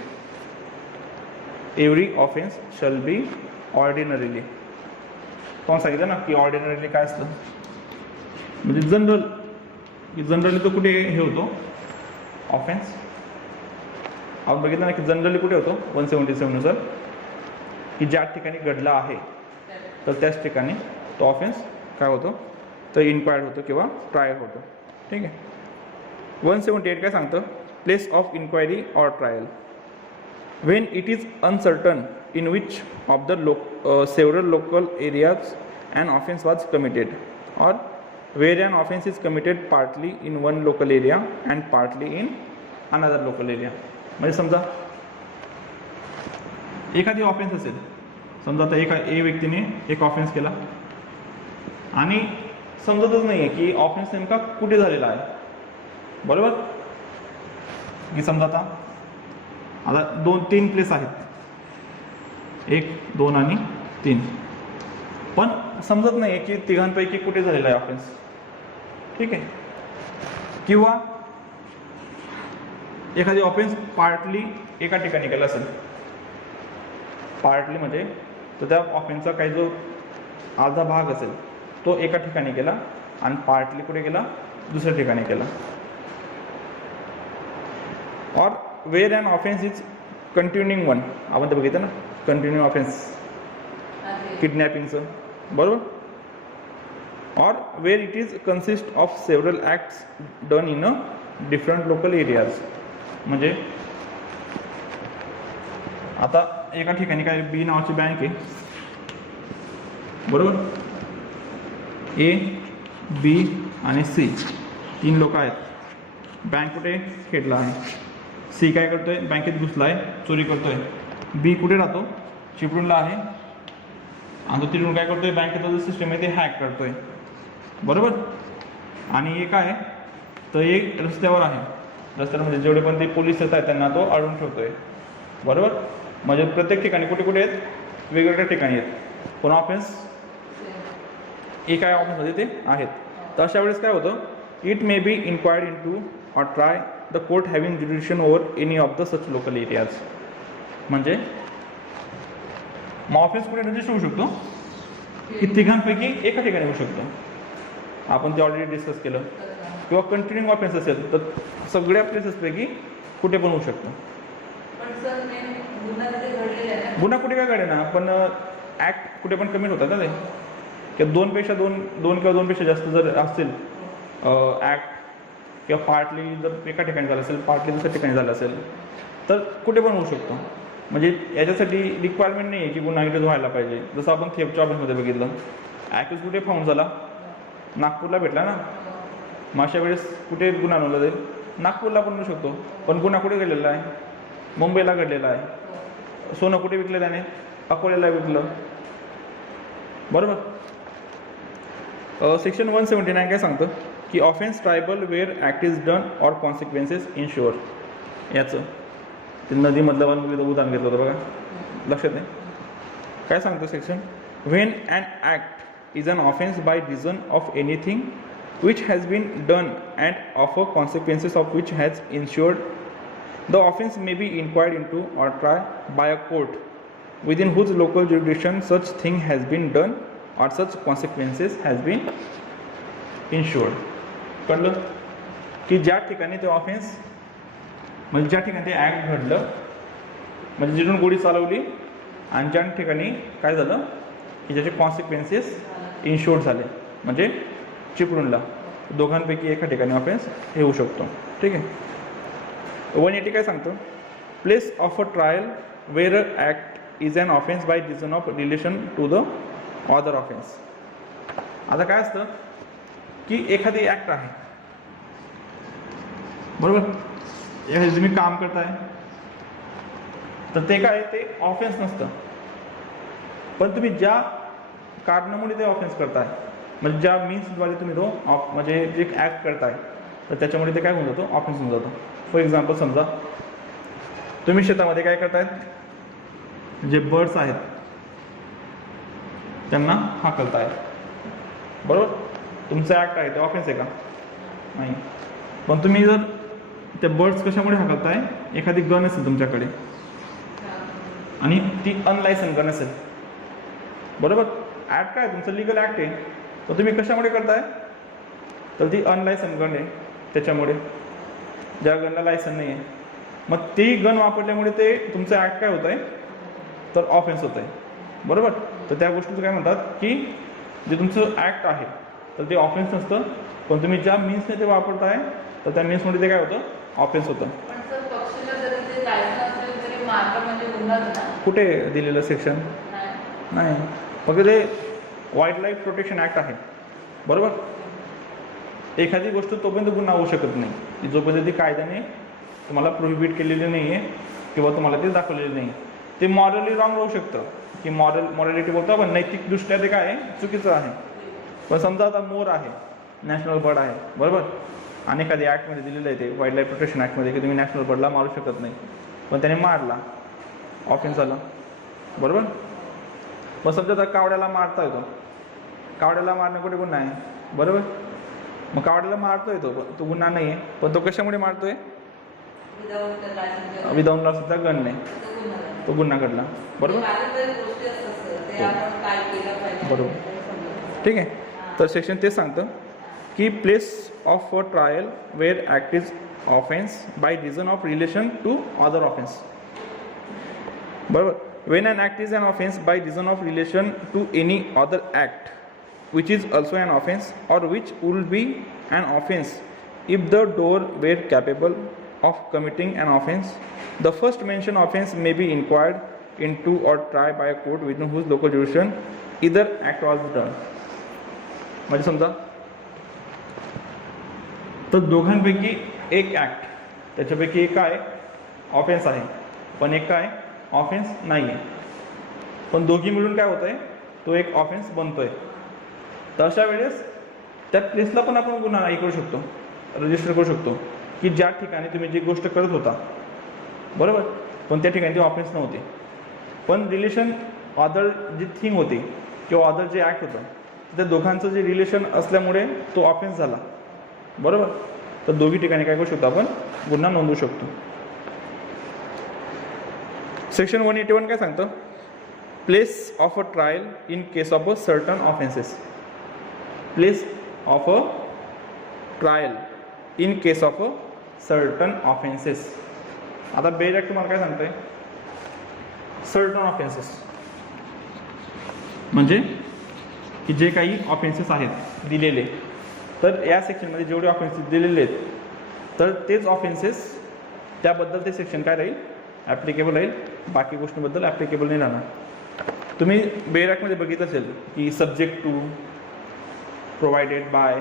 Every offence shall be ordinarily. कोण सांगितलं ना की ऑर्डिनरीली काय असतं म्हणजे जनरली तो कुठे हे होतो ऑफेन्स. आपण बघितलं ना की जनरली कुठे होतो 177 नुसार की ज्या ठिकाणी घडला आहे तर त्याच ठिकाणी तो ऑफेन्स काय होतो तर इन्क्वायर्ड होतो किंवा ट्रायल होतो. ठीक आहे. 178 काय सांगतं place of inquiry or trial when it is uncertain in which of the several local areas an offence was committed or where an offense is committed partly in one local area and partly in another local area. म्हणजे समजा एखादी offence असेल समजा आता एका व्यक्तीने एक offence केला आणि समजतच नाही आहे की ऑफेन्स नेमका कुठे झालेला आहे. बरोबर. की समजा आता 2-3 प्लेस आहेत 1, 2 आणि 3 पण समजत नाही आहे की तिघांपैकी कुठे झालेला आहे ऑफेन्स. ठीक आहे. किंवा एखादी ऑफेन्स पार्टली एका ठिकाणी केला असेल पार्टली म्हणजे तर त्या ऑफेन्सचा काही जो अर्धा भाग असेल तो एका ठिकाणी केला आणि पार्टली कुठे गेला दुसऱ्या ठिकाणी केला. Or where an offence is continuing one. आपण ते बघितलं ना कंटिन्यू ऑफेन्स किडनॅपिंगचं. बरोबर. or where it is consist of several acts done in a different local areas. म्हणजे आता एका ठिकाणी काय बी नावाची बँक आहे. बरोबर. ए बी आणि सी 3 लोक आहेत. बँक कुठे खेळला आहे. सी काय करतोय बँकेत घुसला आहे चोरी करतोय. बी कुठे राहतो चिपळूणला आहे आणि तो तिकडून काय करतोय बँकेचा जो सिस्टम आहे ते हॅक करतोय. बरोबर. आणि एक आहे तर एक रस्त्यावर आहे रस्त्यावर म्हणजे जेवढे पण ते पोलीस येत आहेत त्यांना तो अडवून ठेवतोय, बरोबर. म्हणजे प्रत्येक ठिकाणी कुठे कुठे आहेत, वेगवेगळ्या ठिकाणी आहेत, पण ऑफेन्स एका ऑफेन्समध्ये ते आहेत. तर अशा वेळेस काय होतं, it may be inquired into or try the court having jurisdiction over any of the such local areas. म्हणजे मग ऑफेन्स कुठे रजिस्टर होऊ शकतो की तिघांपैकी एका ठिकाणी होऊ शकतो, आपण ते ऑलरेडी डिस्कस केलं. किंवा कंटिन्युइंग ऑफेन्स असेल तर सगळ्या प्लेसेसपैकी कुठे पण होऊ शकतो. पण सर मेन गुन्हा तिथे घडलेला आहे ना. गुन्हा कुठे काय घडे ना, पण ॲक्ट कुठे पण कमिट होतात ना ते, किंवा दोन किंवा दोनपेक्षा जास्त जर असतील ॲक्ट, किंवा पार्टली जर एका ठिकाणी झालं असेल, पार्टली दुसऱ्या ठिकाणी झालं असेल, तर कुठे पण होऊ शकतो. म्हणजे याच्यासाठी रिक्वायरमेंट नाही आहे की गुन्हा इथेच व्हायला पाहिजे. जसं आपण थेफ्टच्या ऑफिसमध्ये बघितलं, ॲक्यूज कुठे फाऊंड झाला, नागपूरला भेटला ना. मग अशा वेळेस कुठे गुन्हा नोंदला जाईल, नागपूरला पण होऊ शकतो. पण गुन्हा कुठे घडलेला आहे, मुंबईला घडलेला आहे. सोनं कुठे विकलं त्याने, अकोल्याला विकलं, बरोबर. सेक्शन 179 काय सांगतं की offence triable where act is done or consequences ensue. याचं ते नदीमधलं उदाहरण घेतलं होतं बघा, लक्षात नाही काय सांगतं section. When an act is an offence by reason of anything which has been done and of a consequences of which has ensured, the offence may be inquired into or tried by a court within whose local jurisdiction such thing has been done or such consequences has been ensured. कळलं की ज्या ठिकाणी ते offence म्हणजे ज्या ठिकाणी ते act घडलं, म्हणजे जिथून गोळी चालवली आणि ज्या ठिकाणी काय झालं की ज्याचे कॉन्सिक्वेन्सेस इन्शुअर्ड झाले, म्हणजे चिपळूणला, दोघांपैकी एका ठिकाणी ऑफेन्स हे होऊ शकतो. ठीक आहे. 180 काय सांगतो, place of a trial where a act is an offence by reason of relation to the other offence. आता काय असतं की एखादी ॲक्ट आहे, बरोबर, एखादी तुम्ही काम करताय तर ते काय, ते ऑफेन्स नसतं. पण तुम्ही ज्या कारणामुळे ते ऑफेन्स करताय, म्हणजे ज्या मीन्सद्वारे तुम्ही तो म्हणजे एक ॲक्ट करताय, तर त्याच्यामुळे ते काय होऊन जातो, ऑफेन्स होऊन जातो. फॉर एक्झाम्पल समजा तुम्ही शेतामध्ये काय करतायत, जे बर्ड्स आहेत त्यांना हाकलताय, बरोबर. तुमचं ॲक्ट आहे ते ऑफेन्स आहे का, नाही. पण तुम्ही जर त्या बर्ड्स कशामुळे हाकलताय, एखादी गन असेल तुमच्याकडे आणि ती अनलायसन गन असेल, बरोबर. ॲक्ट काय तुमचं लिगल ॲक्ट आहे, तर तुम्ही कशामुळे करताय, तर ती अनलायसन गन आहे, त्याच्यामुळे ज्या गनला लायसन नाही आहे, मग ती गन वापरल्यामुळे ते तुमचं ॲक्ट काय होत आहे, तर ऑफेन्स होत आहे, बरोबर. तर त्या गोष्टीचं काय म्हणतात की जे तुमचं ॲक्ट आहे तर ते ऑफेन्स नसतं, पण तुम्ही ज्या मीन्सने ते वापरताय तर त्या मीन्समध्ये ते काय होतं, ऑफेन्स होतं. पण सर पक्षीला जरी ते लायसन असेल तरी मार्ग म्हणजे गुन्हाच ना. कुठे दिलेलं सेक्शन नाही, फक्त ते वाईल्ड लाईफ प्रोटेक्शन ॲक्ट आहे, बरोबर. एखादी गोष्ट तोपर्यंत गुन्हा होऊ शकत नाही की जोपर्यंत ती कायद्याने तुम्हाला प्रोहिबिट केलेली नाही आहे किंवा तुम्हाला ते दाखवलेलं नाही. ते मॉरली रॉंग होऊ शकतं की मॉरॅलिटी बोलतो आपण, नैतिकदृष्ट्या ते काय आहे, चुकीचं आहे. पण समजा आता मोर आहे, नॅशनल बर्ड आहे, बरोबर, आणि एखादी ॲक्टमध्ये दिलेलं आहे ते वाईल्ड लाईफ प्रोटेक्शन ॲक्टमध्ये की तुम्ही नॅशनल बर्डला मारू शकत नाही, पण त्याने मारला, ऑफेन्स झाला, बरोबर. मग समजा आता कावड्याला मारता येतो, कावड्याला मारणं कुठे गुन्हा आहे, बरोबर. मग कावड्याला मारतो येतो, तो गुन्हा नाही आहे, पण तो कशामुळे मारतोय, विदाऊट लायसनचा गन नाही, तो गुन्हा घडला, बरोबर. बरोबर, ठीक आहे. तर सेक्शन तेच सांगतं की place of a trial where act is offence by reason of relation to other offence, बरोबर. When an act is an offense by reason of relation to any other act, which is also an offense, or which would be an offense if the door were capable of committing an offense, the first mentioned offense may be inquired into or tried by a court within whose local jurisdiction either act was done. म्हणजे समजा तर दोघांपैकी एक act, त्याच्यापैकी एक काय offence आहे, पण एक काय ऑफेन्स नाही आहे, पण दोघी मिळून काय होत आहे, तो एक ऑफेन्स बनतो आहे. तर अशा वेळेस त्या प्लेसला पण आपण गुन्हा करू शकतो, रजिस्टर करू शकतो. की ज्या ठिकाणी तुम्ही जी गोष्ट करत होता बरोबर, पण त्या ठिकाणी ती ऑफेन्स नव्हती, पण रिलेशन अदर जी थिंग होती किंवा अदर जे ॲक्ट होतं त्या दोघांचं जे रिलेशन असल्यामुळे तो ऑफेन्स झाला बरोबर. तर दोघी ठिकाणी काय करू शकतो आपण, गुन्हा नोंदवू शकतो. सेक्शन 181 काय सांगतं, place of a trial in case of a certain offences. Place of a trial in case of a certain offences. आता बेल ॲक्ट तुम्हाला काय सांगतंय, सर्टन ऑफेन्सेस म्हणजे की जे काही ऑफेन्सेस आहेत दिलेले, तर या सेक्शनमध्ये जेवढे ऑफेन्सेस दिलेले आहेत तर तेच ऑफेन्सेस त्याबद्दल ते सेक्शन काय राहील, ॲप्लिकेबल राहील, बाकी गोष्टींबद्दल ॲप्लिकेबल नाही राहणार. तुम्ही बेल ॲक्टमध्ये बघितलं असेल की सब्जेक्ट टू, प्रोव्हाइडेड बाय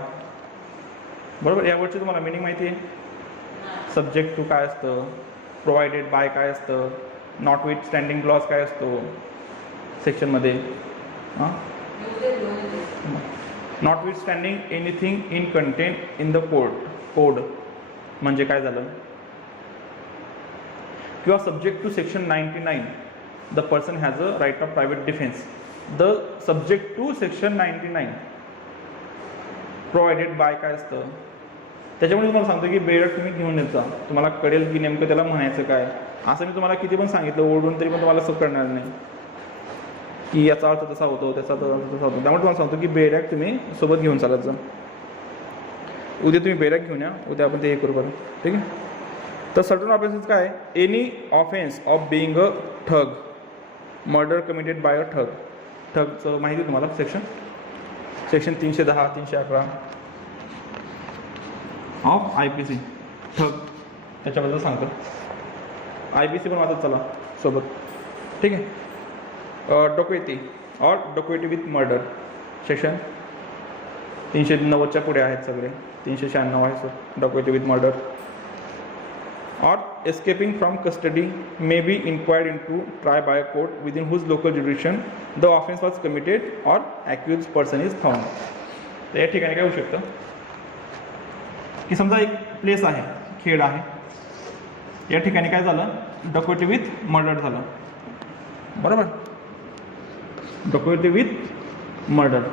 बरोबर, या वर्डची तुम्हाला मिनिंग माहिती आहे. सब्जेक्ट टू काय असतं, प्रोव्हाइडेड बाय काय असतं, नॉट विथ स्टँडिंग क्लॉज काय असतो सेक्शनमध्ये. हां, notwithstanding anything in content in the code म्हणजे काय झालं, किंवा subject to section 99 the person has a right of private defence. The subject to section 99 provided by काय असतं. त्याच्यामुळे तुम्हाला सांगतो की बेल ॲक्ट तुम्ही घेऊन येत जा, तुम्हाला कळेल की नेमकं त्याला म्हणायचं काय. असं मी तुम्हाला किती पण सांगितलं ओढून तरी पण तुम्हाला असं कळणार नाही की याचा अर्थ तसा होतो, त्याचा अर्थ तसा होतो. त्यामुळे तुम्हाला सांगतो की बेल ॲक्ट तुम्ही सोबत घेऊन चालत जा. उद्या तुम्ही बेल ॲक्ट घेऊन या, उद्या आपण ते हे करू बरं, ठीक आहे. तर सर्टन ऑफेन्सेस काय, any offence of being a ठग, मर्डर कमिटेड बाय अ ठग. ठगचं माहिती आहे तुम्हाला सेक्शन 310, 311 ऑफ IPC ठग, त्याच्याबद्दल सांगतो. IPC पण वाचत चला सोबत, ठीक आहे. डोकेटी और डोकेटी विथ मर्डर सेक्शन 390च्या पुढे आहेत सगळे, 396 आहे sir. Dacoity with murder or escaping from custody may be inquired into tried by a court within whose local jurisdiction the offense was committed or accused person is found. तर या ठिकाणी काय होऊ शकतं की समजा एक प्लेस आहे, खेड आहे, या ठिकाणी काय झालं, डकॅटी विथ मर्डर झालं बरोबर. डकॅटी विथ मर्डर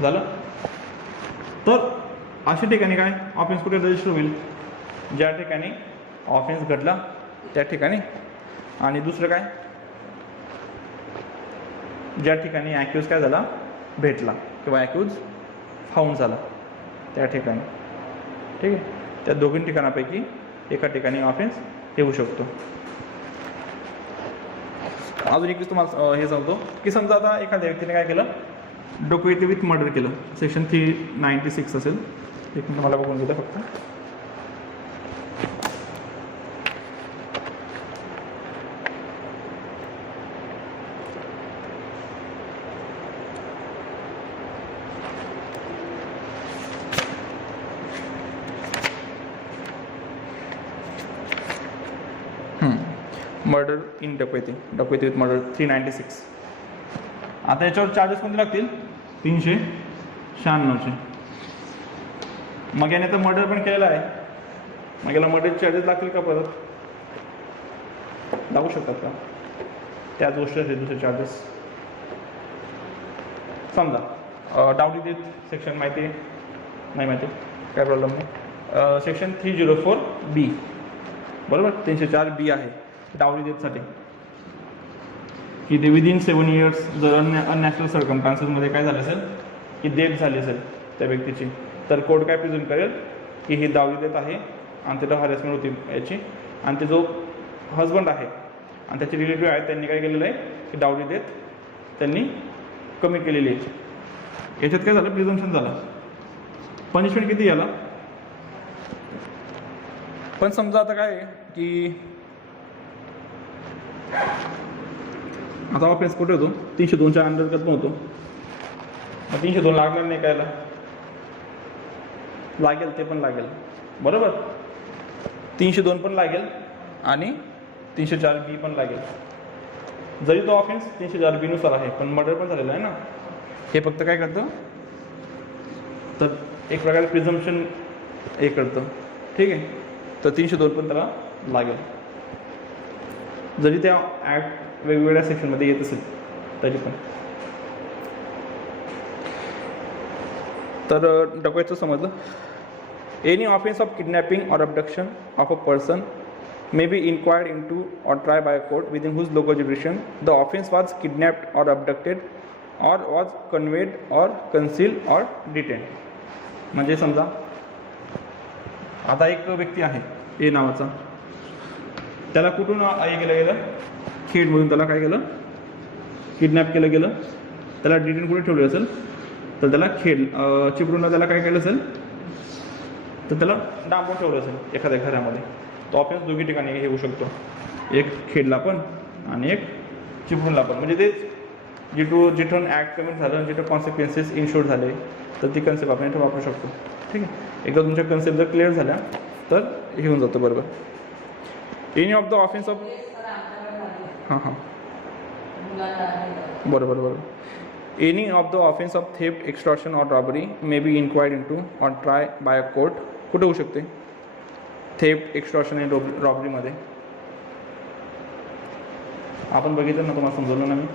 झालं, तर अशा ठिकाणी काय ऑफेन्स कुठे रजिस्टर होईल, ज्या ठिकाणी ऑफेन्स घडला त्या ठिकाणी. आणि दुसरं काय, ज्या ठिकाणी ॲक्यूज काय झाला, भेटला किंवा ॲक्यूज फाउंड झाला त्या ठिकाणी, ठीक आहे. त्या दोघी ठिकाणापैकी एका ठिकाणी ऑफेन्स येऊ शकतो. अजून एक तुम्हाला हे सांगतो की समजा आता एखाद्या व्यक्तीने काय केलं, डोकेटी विथ मर्डर केलं, सेक्शन 396 असेल. एक मिनिट मला बघून घेतो फक्त. मर्डर इन डकैती विथ मर्डर 396. आता याच्यावर चार्जेस कोणते लागतील, 396चे. मग याने तर मर्डर पण केलेला आहे, मग याला मर्डरचे चार्जेस लागतील का, परत लागू शकतात का, त्याच गोष्टी असेल दुसरे चार्जेस. समजा डाउटी डेथ सेक्शन माहिती आहे, नाही माहिती काय प्रॉब्लेम नाही. सेक्शन 304B बरोबर, 304B आहे डाउरी डेथसाठी, की ते विदिन 7 इयर्स जर अननॅचरल सर्कमस्टान्सेसमध्ये काय झालं असेल की डेथ झाली असेल त्या व्यक्तीची, तर कोर्ट काय प्रिझ्युम करेल की ही डाउरी डेथ आहे आणि त्याला हॅरेसमेंट होती याची, आणि ते जो हजबंड आहे आणि त्याचे रिलेटिव्ह आहेत त्यांनी काय केलेलं आहे की डाउरी डेथ त्यांनी कमी केलेली आहे. याच्यात काय झालं, प्रिझम्पशन झालं. पनिशमेंट किती याला, पण समजा आता काय की आता ऑफेन्स कुठे होतो, 302च्या अंतर्गत पण होतो. 302 लागणार नाही कायला, लागेल ते पण लागेल बरोबर. 302 पण लागेल आणि 304B पण लागेल. जरी तो ऑफेन्स 304B नुसार आहे पण मर्डर पण झालेला आहे ना. हे फक्त काय करतं तर एक प्रकारे प्रिझम्पशन हे करतं. ठीक आहे, तर 302 पण त्याला लागेल जरी त्या ॲक्ट वेगवेगळ्या सेक्शनमध्ये येत असेल तरी पण. तर डकवायचं समजलं. Any offence of kidnapping or abduction of a person may be inquired into or tried by a court within whose local jurisdiction the offense was kidnapped or abducted or was conveyed or concealed or detained. म्हणजे समजा आता एक व्यक्ती आहे ए नावाचा, त्याला कुठून हे केलं गेलं, खेडमधून त्याला काय केलं, किडनॅप केलं गेलं, त्याला डिटेन कुठे ठेवलं असेल तर त्याला खेड चिपळूणला त्याला काय केलं असेल तर त्याला डांबून ठेवलं असेल एखाद्या घरामध्ये. तो ऑफेन्स दोघी ठिकाणी हे होऊ शकतो, एक खेडला पण आणि एक चिपळूणला पण. म्हणजे ते जिथून ॲक्ट कमिट झालं, जिथं कॉन्सिक्वेन्सेस इन्शोर्ड झाले तर ती कन्सेप्ट आपण इथं वापरू शकतो. ठीक आहे, एकदा तुमच्या कन्सेप्ट जर क्लिअर झाल्या तर हे होऊन जातं. बरोबर. Any of the offence of हां बरोबर. Any of the offence of theft, extortion or robbery may be inquired into or try by a court. कुठे होऊ शकते थेफ्ट, एक्स्टॉर्शन आणि रॉबरीमध्ये? आपण बघितलं ना, तुम्हाला समजवलं ना मी.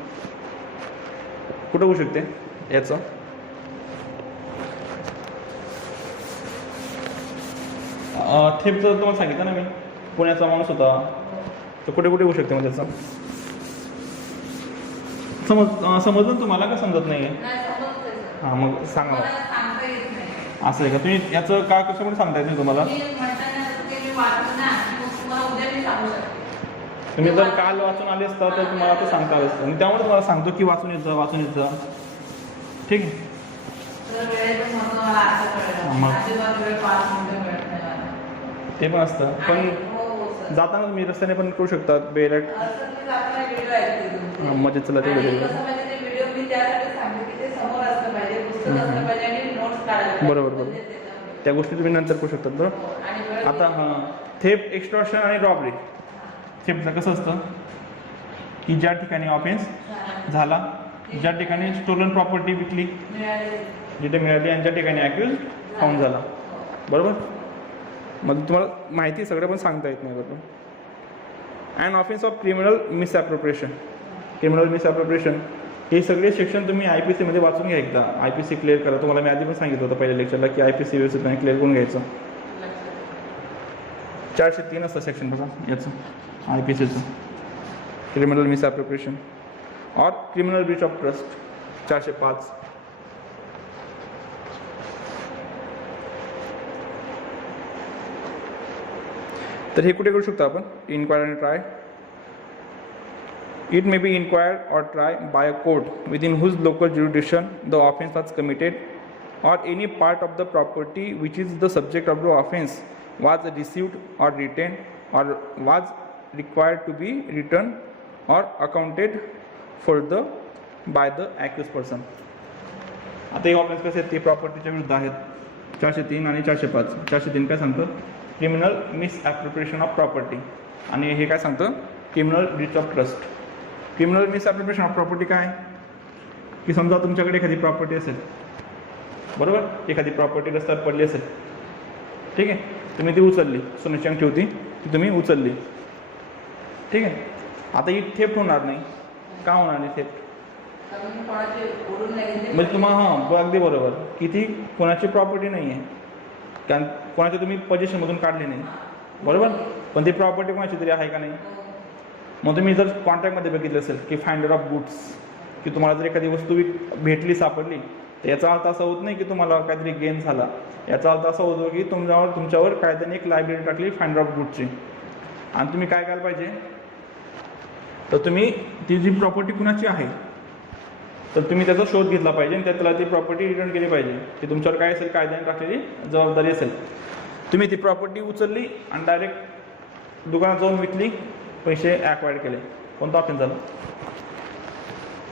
कुठं होऊ शकते याचं? थेफ्टचं तुम्हाला सांगितलं ना मी, पुण्याचा माणूस होता, तर कुठे कुठे होऊ शकते मग त्याचं? समजलं तुम्हाला का समजत नाही आहे? हां मग सांगा मला. असं आहे का? तुम्ही याचं का कशामुळे सांगता येत नाही तुम्हाला? तुम्ही जर काल वाचून आले असता तर तुम्हाला ते सांगता आलं असतं, आणि त्यामुळे तुम्हाला सांगतो की वाचून येत जा. ठीक आहे. ते पण असतं, पण जाताना तुम्ही रस्त्याने पण करू शकतात. बेलेट म्हणजे चला ते बरोबर. त्या गोष्टी तुम्ही नंतर करू शकतात. बरोबर. आता हां, थेफ्ट, एक्स्टॉर्शन आणि रॉबरी. थेफ्टचं कसं असतं की ज्या ठिकाणी ऑफेन्स झाला, ज्या ठिकाणी स्टोलन प्रॉपर्टी विकली, जिथे मिळाली, आणि ज्या ठिकाणी ॲक्युज फाउंड झाला. बरोबर. मग तुम्हाला माहिती सगळं पण सांगता येत नाही. बरोबर. And offence of criminal misappropriation. Criminal misappropriation हे सगळे सेक्शन तुम्ही IPC मध्ये वाचून घ्या एकदा. IPC क्लिअर करा. तुम्हाला मी आधी पण सांगितलं होतं पहिल्या लेक्चरला की IPC व्यवस्थितपणे क्लिअर करून घ्यायचं. 403 असतं सेक्शन बघा याचं IPCचं, क्रिमिनल मिसॲप्रोप्रिएशन और क्रिमिनल ब्रीच ऑफ ट्रस्ट 405. तर हे कुठे करू शकतो आपण? Inquire and try. It may be inquired or tried by a court within whose local jurisdiction the offence was committed, or any part of the property which is the subject of the offence was received or retained or was required to be returned or accounted for by the accused person. आता हे offence कसे आहेत ते प्रॉपर्टीच्या विरुद्ध आहेत. 403 आणि 405. 403 काय सांगतं? Criminal misappropriation of property. आणि हे काय सांगतं? Criminal breach of trust. Criminal misappropriation of property काय? की समजा तुमच्याकडे एखादी प्रॉपर्टी असेल, बरोबर, एखादी प्रॉपर्टी रस्त्यावर पडली असेल, ठीक आहे, तुम्ही ती उचलली, सोन्याची अंगठी होती ती तुम्ही उचलली, ठीक आहे. आता ही थेफ्ट होणार नाही. का होणार नाही थेफ्ट? म्हणजे तुम्हाला हां अगदी बरोबर की ती कोणाची प्रॉपर्टी नाही आहे, कारण कोणाच्या तुम्ही पोझिशनमधून काढली नाही, बरोबर, पण ती प्रॉपर्टी कोणाची तरी आहे का नाही. मग तुम्ही जर कॉन्ट्रॅक्टमध्ये बघितलं असेल की फाइंडर ऑफ गुड्स, की तुम्हाला जर एखादी वस्तू भेटली, सापडली, तर याचा अर्थ असा होत नाही की तुम्हाला काहीतरी गेन झाला. याचा अर्थ असा होतो की तुमच्यावर कायद्याने एक लायबिलिटी टाकली फाइंडर ऑफ गुड्सची, आणि तुम्ही काय करायला पाहिजे, तर तुम्ही ती जी प्रॉपर्टी कुणाची आहे तर तुम्ही त्याचा शोध घेतला पाहिजे आणि त्याला ती प्रॉपर्टी रिटर्न केली पाहिजे. ती तुमच्यावर काय असेल कायद्याने टाकलेली जबाबदारी असेल. तुम्ही ती प्रॉपर्टी उचलली आणि डायरेक्ट दुकानात जाऊन विकली, पैसे ॲक्वायर्ड केले, कोणता ऑफेन्स झाला?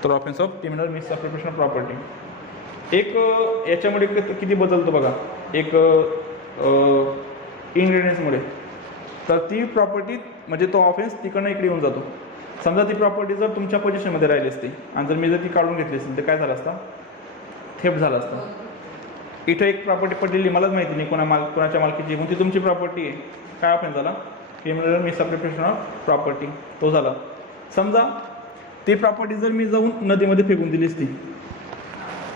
तर offence of criminal misappropriation of property. एक याच्यामुळे किती बदलतो बघा, एक इनग्रेडियन्समुळे. तर ती प्रॉपर्टी म्हणजे तो ऑफेन्स तिकडनं इकडे येऊन जातो. समजा ती प्रॉपर्टी जर तुमच्या पोझिशनमध्ये राहिली असती आणि जर मी जर ती काढून घेतली असेल तर काय झालं असतं? थेफ्ट झालं असतं. इथं एक प्रॉपर्टी पडलेली मलाच माहिती नाही कोणाच्या मालकीची, मग ती तुमची प्रॉपर्टी आहे. काय ऑफेन्स झाला? क्रिमिनल मिसअप्रोप्रिएशन ऑफ प्रॉपर्टी, तो झाला. समजा ती प्रॉपर्टी जर मी जाऊन नदीमध्ये फेकून दिली असती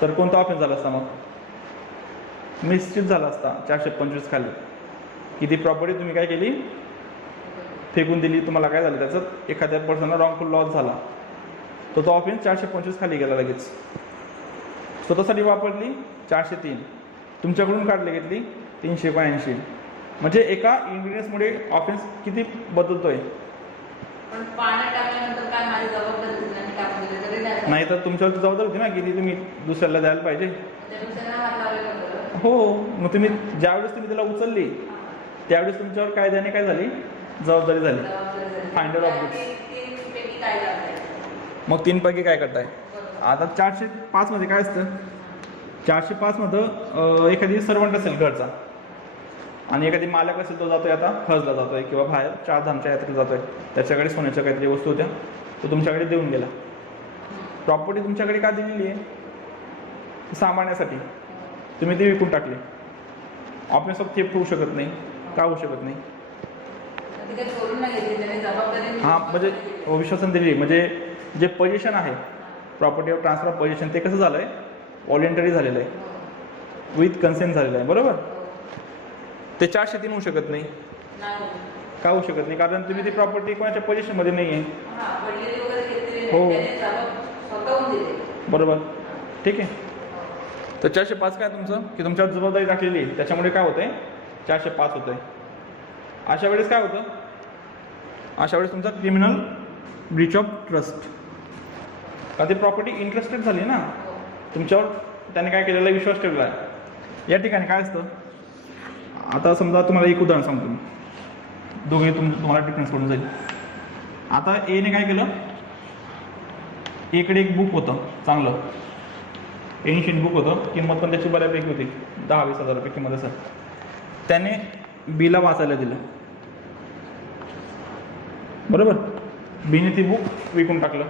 तर कोणता ऑफेन्स झाला असता? मग मिसचिफ झाला असता 425 खाली, की ती प्रॉपर्टी तुम्ही काय केली? फेकून दिली. तुम्हाला काय झालं? त्याचं एखाद्या पर्सनला रॉंगफुल लॉस झाला, तो ऑफेन्स 425 खाली गेला लगेच. स्वतःसाठी वापरली 403, तुमच्याकडून काढली घेतली 382. म्हणजे एका इन्ग्रेडियन्समुळे ऑफेन्स किती बदलतोय. पण पाण्यात टाकल्यानंतर काय माझी जबाबदारी नाही, टाकून दिलं तरी नाही तर तुमच्यावर जबाबदारी होती ना की ती तुम्ही दुसऱ्याला द्यायला पाहिजे. त्यानुसार हात लावलेला बरं. हो, मग तुम्ही ज्यावेळेस तुम्ही त्याला उचलली त्यावेळेस तुमच्यावर कायद्याने काय झाली? जबाबदारी झाली. Finder of goods. मग 3 पैकी काय करताय? आता 405 मध्ये काय असतं? 405 मध्ये एखादी सर्वंट असेल घरचा आणि एखादी मालक असेल, तो जातोय आता हजला जातोय किंवा बाहेर 4 धामच्या यात्रेला जातोय, त्याच्याकडे सोन्याच्या काहीतरी वस्तू होत्या, तो तुमच्याकडे देऊन गेला. प्रॉपर्टी तुमच्याकडे का दिलेली आहे? सांभाळण्यासाठी. तुम्ही ती विकून टाकली. ऑफेन्स ऑफ थेफ्ट होऊ शकत नाही. का होऊ शकत नाही? हां, म्हणजे विश्वासन दिली. म्हणजे जे पोझिशन आहे, property of transfer of position, ते कसं झालं आहे? व्हॉलेंटरी झालेलं आहे, विथ कन्सेंट झालेलं आहे. बरोबर? ते 403 होऊ शकत नाही. का होऊ शकत नाही? कारण तुम्ही ती प्रॉपर्टी कोणाच्या पोझिशनमध्ये नाही आहे. हो, बरोबर. ठीक आहे. तर 405 काय तुमचं? की तुमच्यावर जबाबदारी टाकलेली आहे, त्याच्यामुळे काय होतंय? 405 होतं आहे. अशा वेळेस काय होतं? अशा वेळेस तुमचा क्रिमिनल ब्रीच ऑफ ट्रस्ट. का ती प्रॉपर्टी इंटरेस्टेड झाली ना तुमच्यावर, त्याने काय केलेला विश्वास ठेवला आहे. या ठिकाणी काय असतं? आता समजा तुम्हाला एक उदाहरण सांगतो मी, दोघे तुम्हाला डिफरन्स पडून जाईल. आता एने काय केलं? एकडे एक बुक होतं चांगलं, एन्शियंट बुक होतं, किंमत पण त्याची बऱ्यापैकी होती, 10-20 हजार रुपये किंमत असेल. त्याने बीला वाचायला दिलं. बरोबर? बीने ती बुक विकून टाकलं.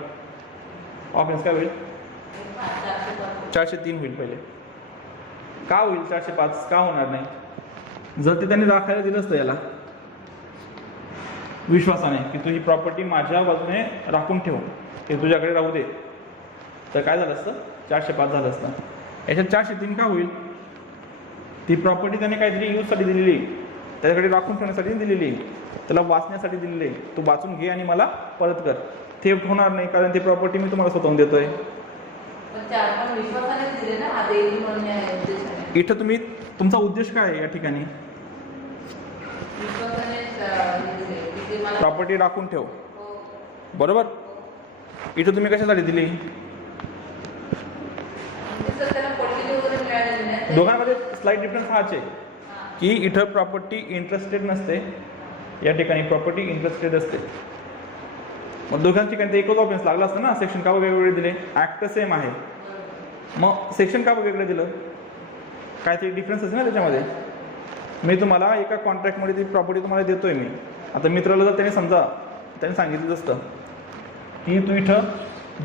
ऑफेन्स काय होईल? 403 होईल पहिले. का होईल 405? का होणार नाही? जर ते त्यांनी राखायला दिलं असतं याला विश्वासाने की तू ही प्रॉपर्टी माझ्या बाजूने राखून ठेव, ते तुझ्याकडे राहू दे, तर काय झालं असतं? 405 झालं असतं. याच्यात 403 का होईल? ती प्रॉपर्टी त्याने काहीतरी यूजसाठी दिलेली, त्याच्याकडे राखून ठेवण्यासाठी दिलेली, त्याला वाचण्यासाठी दिलेली. तू वाचून घे आणि मला परत कर. थेफ्ट होणार नाही, कारण ती प्रॉपर्टी मी तुम्हाला स्वतःहून देतोय. इथं तुम्ही तुमचा उद्देश काय आहे या ठिकाणी? प्रॉपर्टी राखून ठेव. बरोबर? इथं तुम्ही कशासाठी दिली? दोघांमध्ये स्लाइट डिफरन्स हाच आहे की इथं प्रॉपर्टी इंटरेस्टेड नसते, या ठिकाणी प्रॉपर्टी इंटरेस्टेड असते. मग दोघांच्या ठिकाणी ते एकच ऑफेन्स लागला असतं ना. सेक्शन का वेगवेगळे दिले? ऍक्ट सेम आहे, मग सेक्शन का वेगळं दिलं? काहीतरी डिफरन्स असेल ना त्याच्यामध्ये. मी तुम्हाला एका कॉन्ट्रॅक्टमध्ये ती प्रॉपर्टी तुम्हाला देतोय मी. आता मित्राला जर त्याने सांगितलं असतं की तू इथं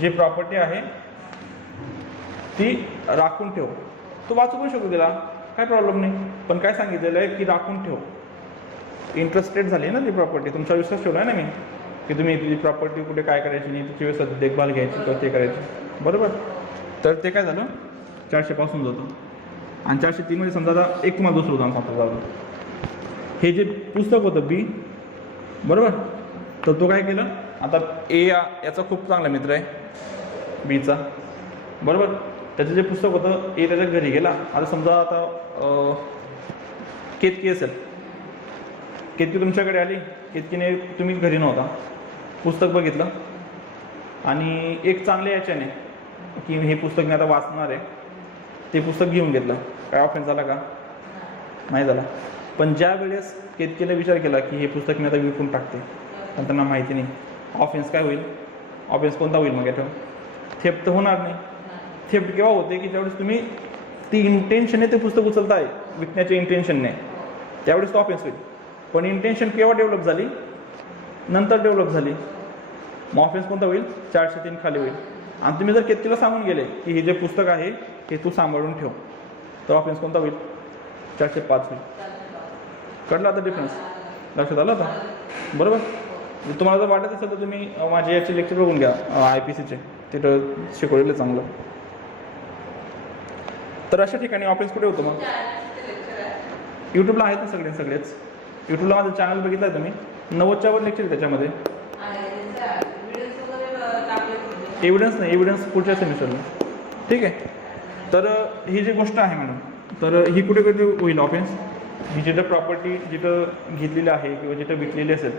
जी प्रॉपर्टी आहे ती राखून ठेव, तो वाचू पण शकतो, त्याला काय प्रॉब्लेम नाही. पण काय सांगितलेलं आहे की राखून ठेव. इंटरेस्टेड झाली ना ती प्रॉपर्टी, तुमचा विश्वास ठेवला आहे ना मी की तुम्ही तुझी प्रॉपर्टी कुठे काय करायची नाही, तिची व्यवस्था देखभाल घ्यायची किंवा ते करायची. बरोबर? तर ते काय झालं? 400 पासून जातं. आणि 403 मध्ये समजा आता एक तुम्हाला दुसरं उदाहरण सांगतो जाऊ. हे जे पुस्तक होतं बी, बरोबर, तर तो काय केलं? आता ए याचा खूप चांगला मित्र आहे बीचा, बरोबर. त्याचं जे पुस्तक होतं ए त्याच्या घरी गेला. आता समजा आता केतकी असेल, केतकी तुमच्याकडे आली, केतकीने तुम्ही घरी नव्हता, पुस्तक बघितलं आणि एक चांगल्या याच्याने की हे पुस्तक मी आता वाचणार आहे, ते पुस्तक घेऊन घेतलं. काय ऑफेन्स झाला का? नाही झाला. पण ज्या वेळेस केतकीने विचार केला की हे पुस्तक मी आता विकून टाकते, पण त्यांना माहिती नाही, ऑफेन्स काय होईल? ऑफेन्स कोणता होईल? मग याचं थेफ्ट तर होणार नाही. थेफ्ट केव्हा होते? की ज्यावेळेस तुम्ही ती इंटेन्शनने ते पुस्तक उचलताय, विकण्याच्या इंटेन्शनने, त्यावेळेस तो ऑफेन्स होईल. पण इंटेन्शन केव्हा डेव्हलप झाली? नंतर डेव्हलप झाली. मग ऑफेन्स कोणता होईल? 403 खाली होईल. आणि तुम्ही जर केतकीला सांगून गेले की हे जे पुस्तक आहे हे तू सांभाळून ठेव, तर ऑफेन्स कोणता होईल? 405 होईल. कळलं आता डिफरन्स? लक्षात आलं आता? बरोबर. तुम्हाला जर वाटत असेल तर तुम्ही माझे याचे लेक्चर बघून घ्या IPCचे, तिथं शिकवलेलं चांगलं. तर अशा ठिकाणी ऑफेन्स कुठे होतं मग? यूट्यूबला आहेत ना सगळेच. यूट्यूबला माझं चॅनल बघितलं आहे तुम्ही, 90च्या वर लेक्चर आहे त्याच्यामध्ये. एव्हिडन्स नाही, एव्हिडन्स पुढच्या सेमिस्टरला. ठीक आहे. तर ही जी गोष्ट आहे मॅडम, तर ही कुठे कुठे होईल ऑफेन्स? ही जिथं प्रॉपर्टी जिथं घेतलेली आहे किंवा जिथं विकलेली असेल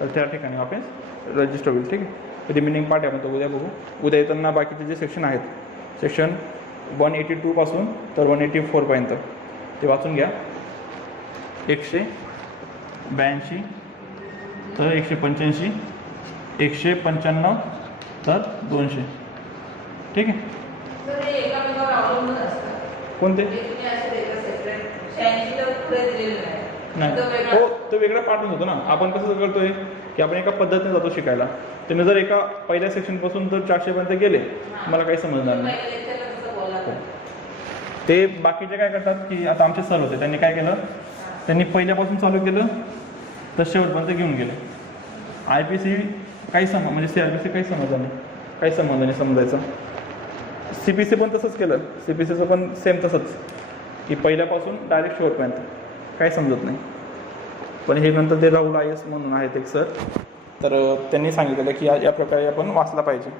तर त्या ठिकाणी ऑफेन्स रजिस्टर होईल. ठीक आहे. रिमेनिंग पार्ट आहे आपण तो उद्या बघू. उद्या येताना बाकीचे जे सेक्शन आहेत, सेक्शन 182 पासून तर 184 पर्यंत ते वाचून घ्या. 182 तर 185, 195 तर 200. ठीक आहे. कोणते? नाही हो, तो वेगळा पार्ट होतो ना. आपण कसं करतोय की आपण एका पद्धतीने जातो शिकायला. तुम्ही जर एका पहिल्या सेक्शनपासून तर 400 पर्यंत गेले, मला काही समजणार नाही. ते बाकीचे काय करतात की आता आमचे सर होते, त्यांनी काय केलं, त्यांनी पहिल्यापासून चालू केलं तर शेवटपर्यंत घेऊन गेले. IPC काही म्हणजे CRPC काही समजलं नाही, काही संबंध नाही समजायचं. CPC पण तसंच केलं. CPCचं पण सेम तसंच की पहिल्यापासून डायरेक्ट शेवटपर्यंत काही समजत नाही. पण हे नंतर ते राहुल IS म्हणून आहेत एक सर, तर त्यांनी सांगितलेलं की या प्रकारे आपण वाचला पाहिजे.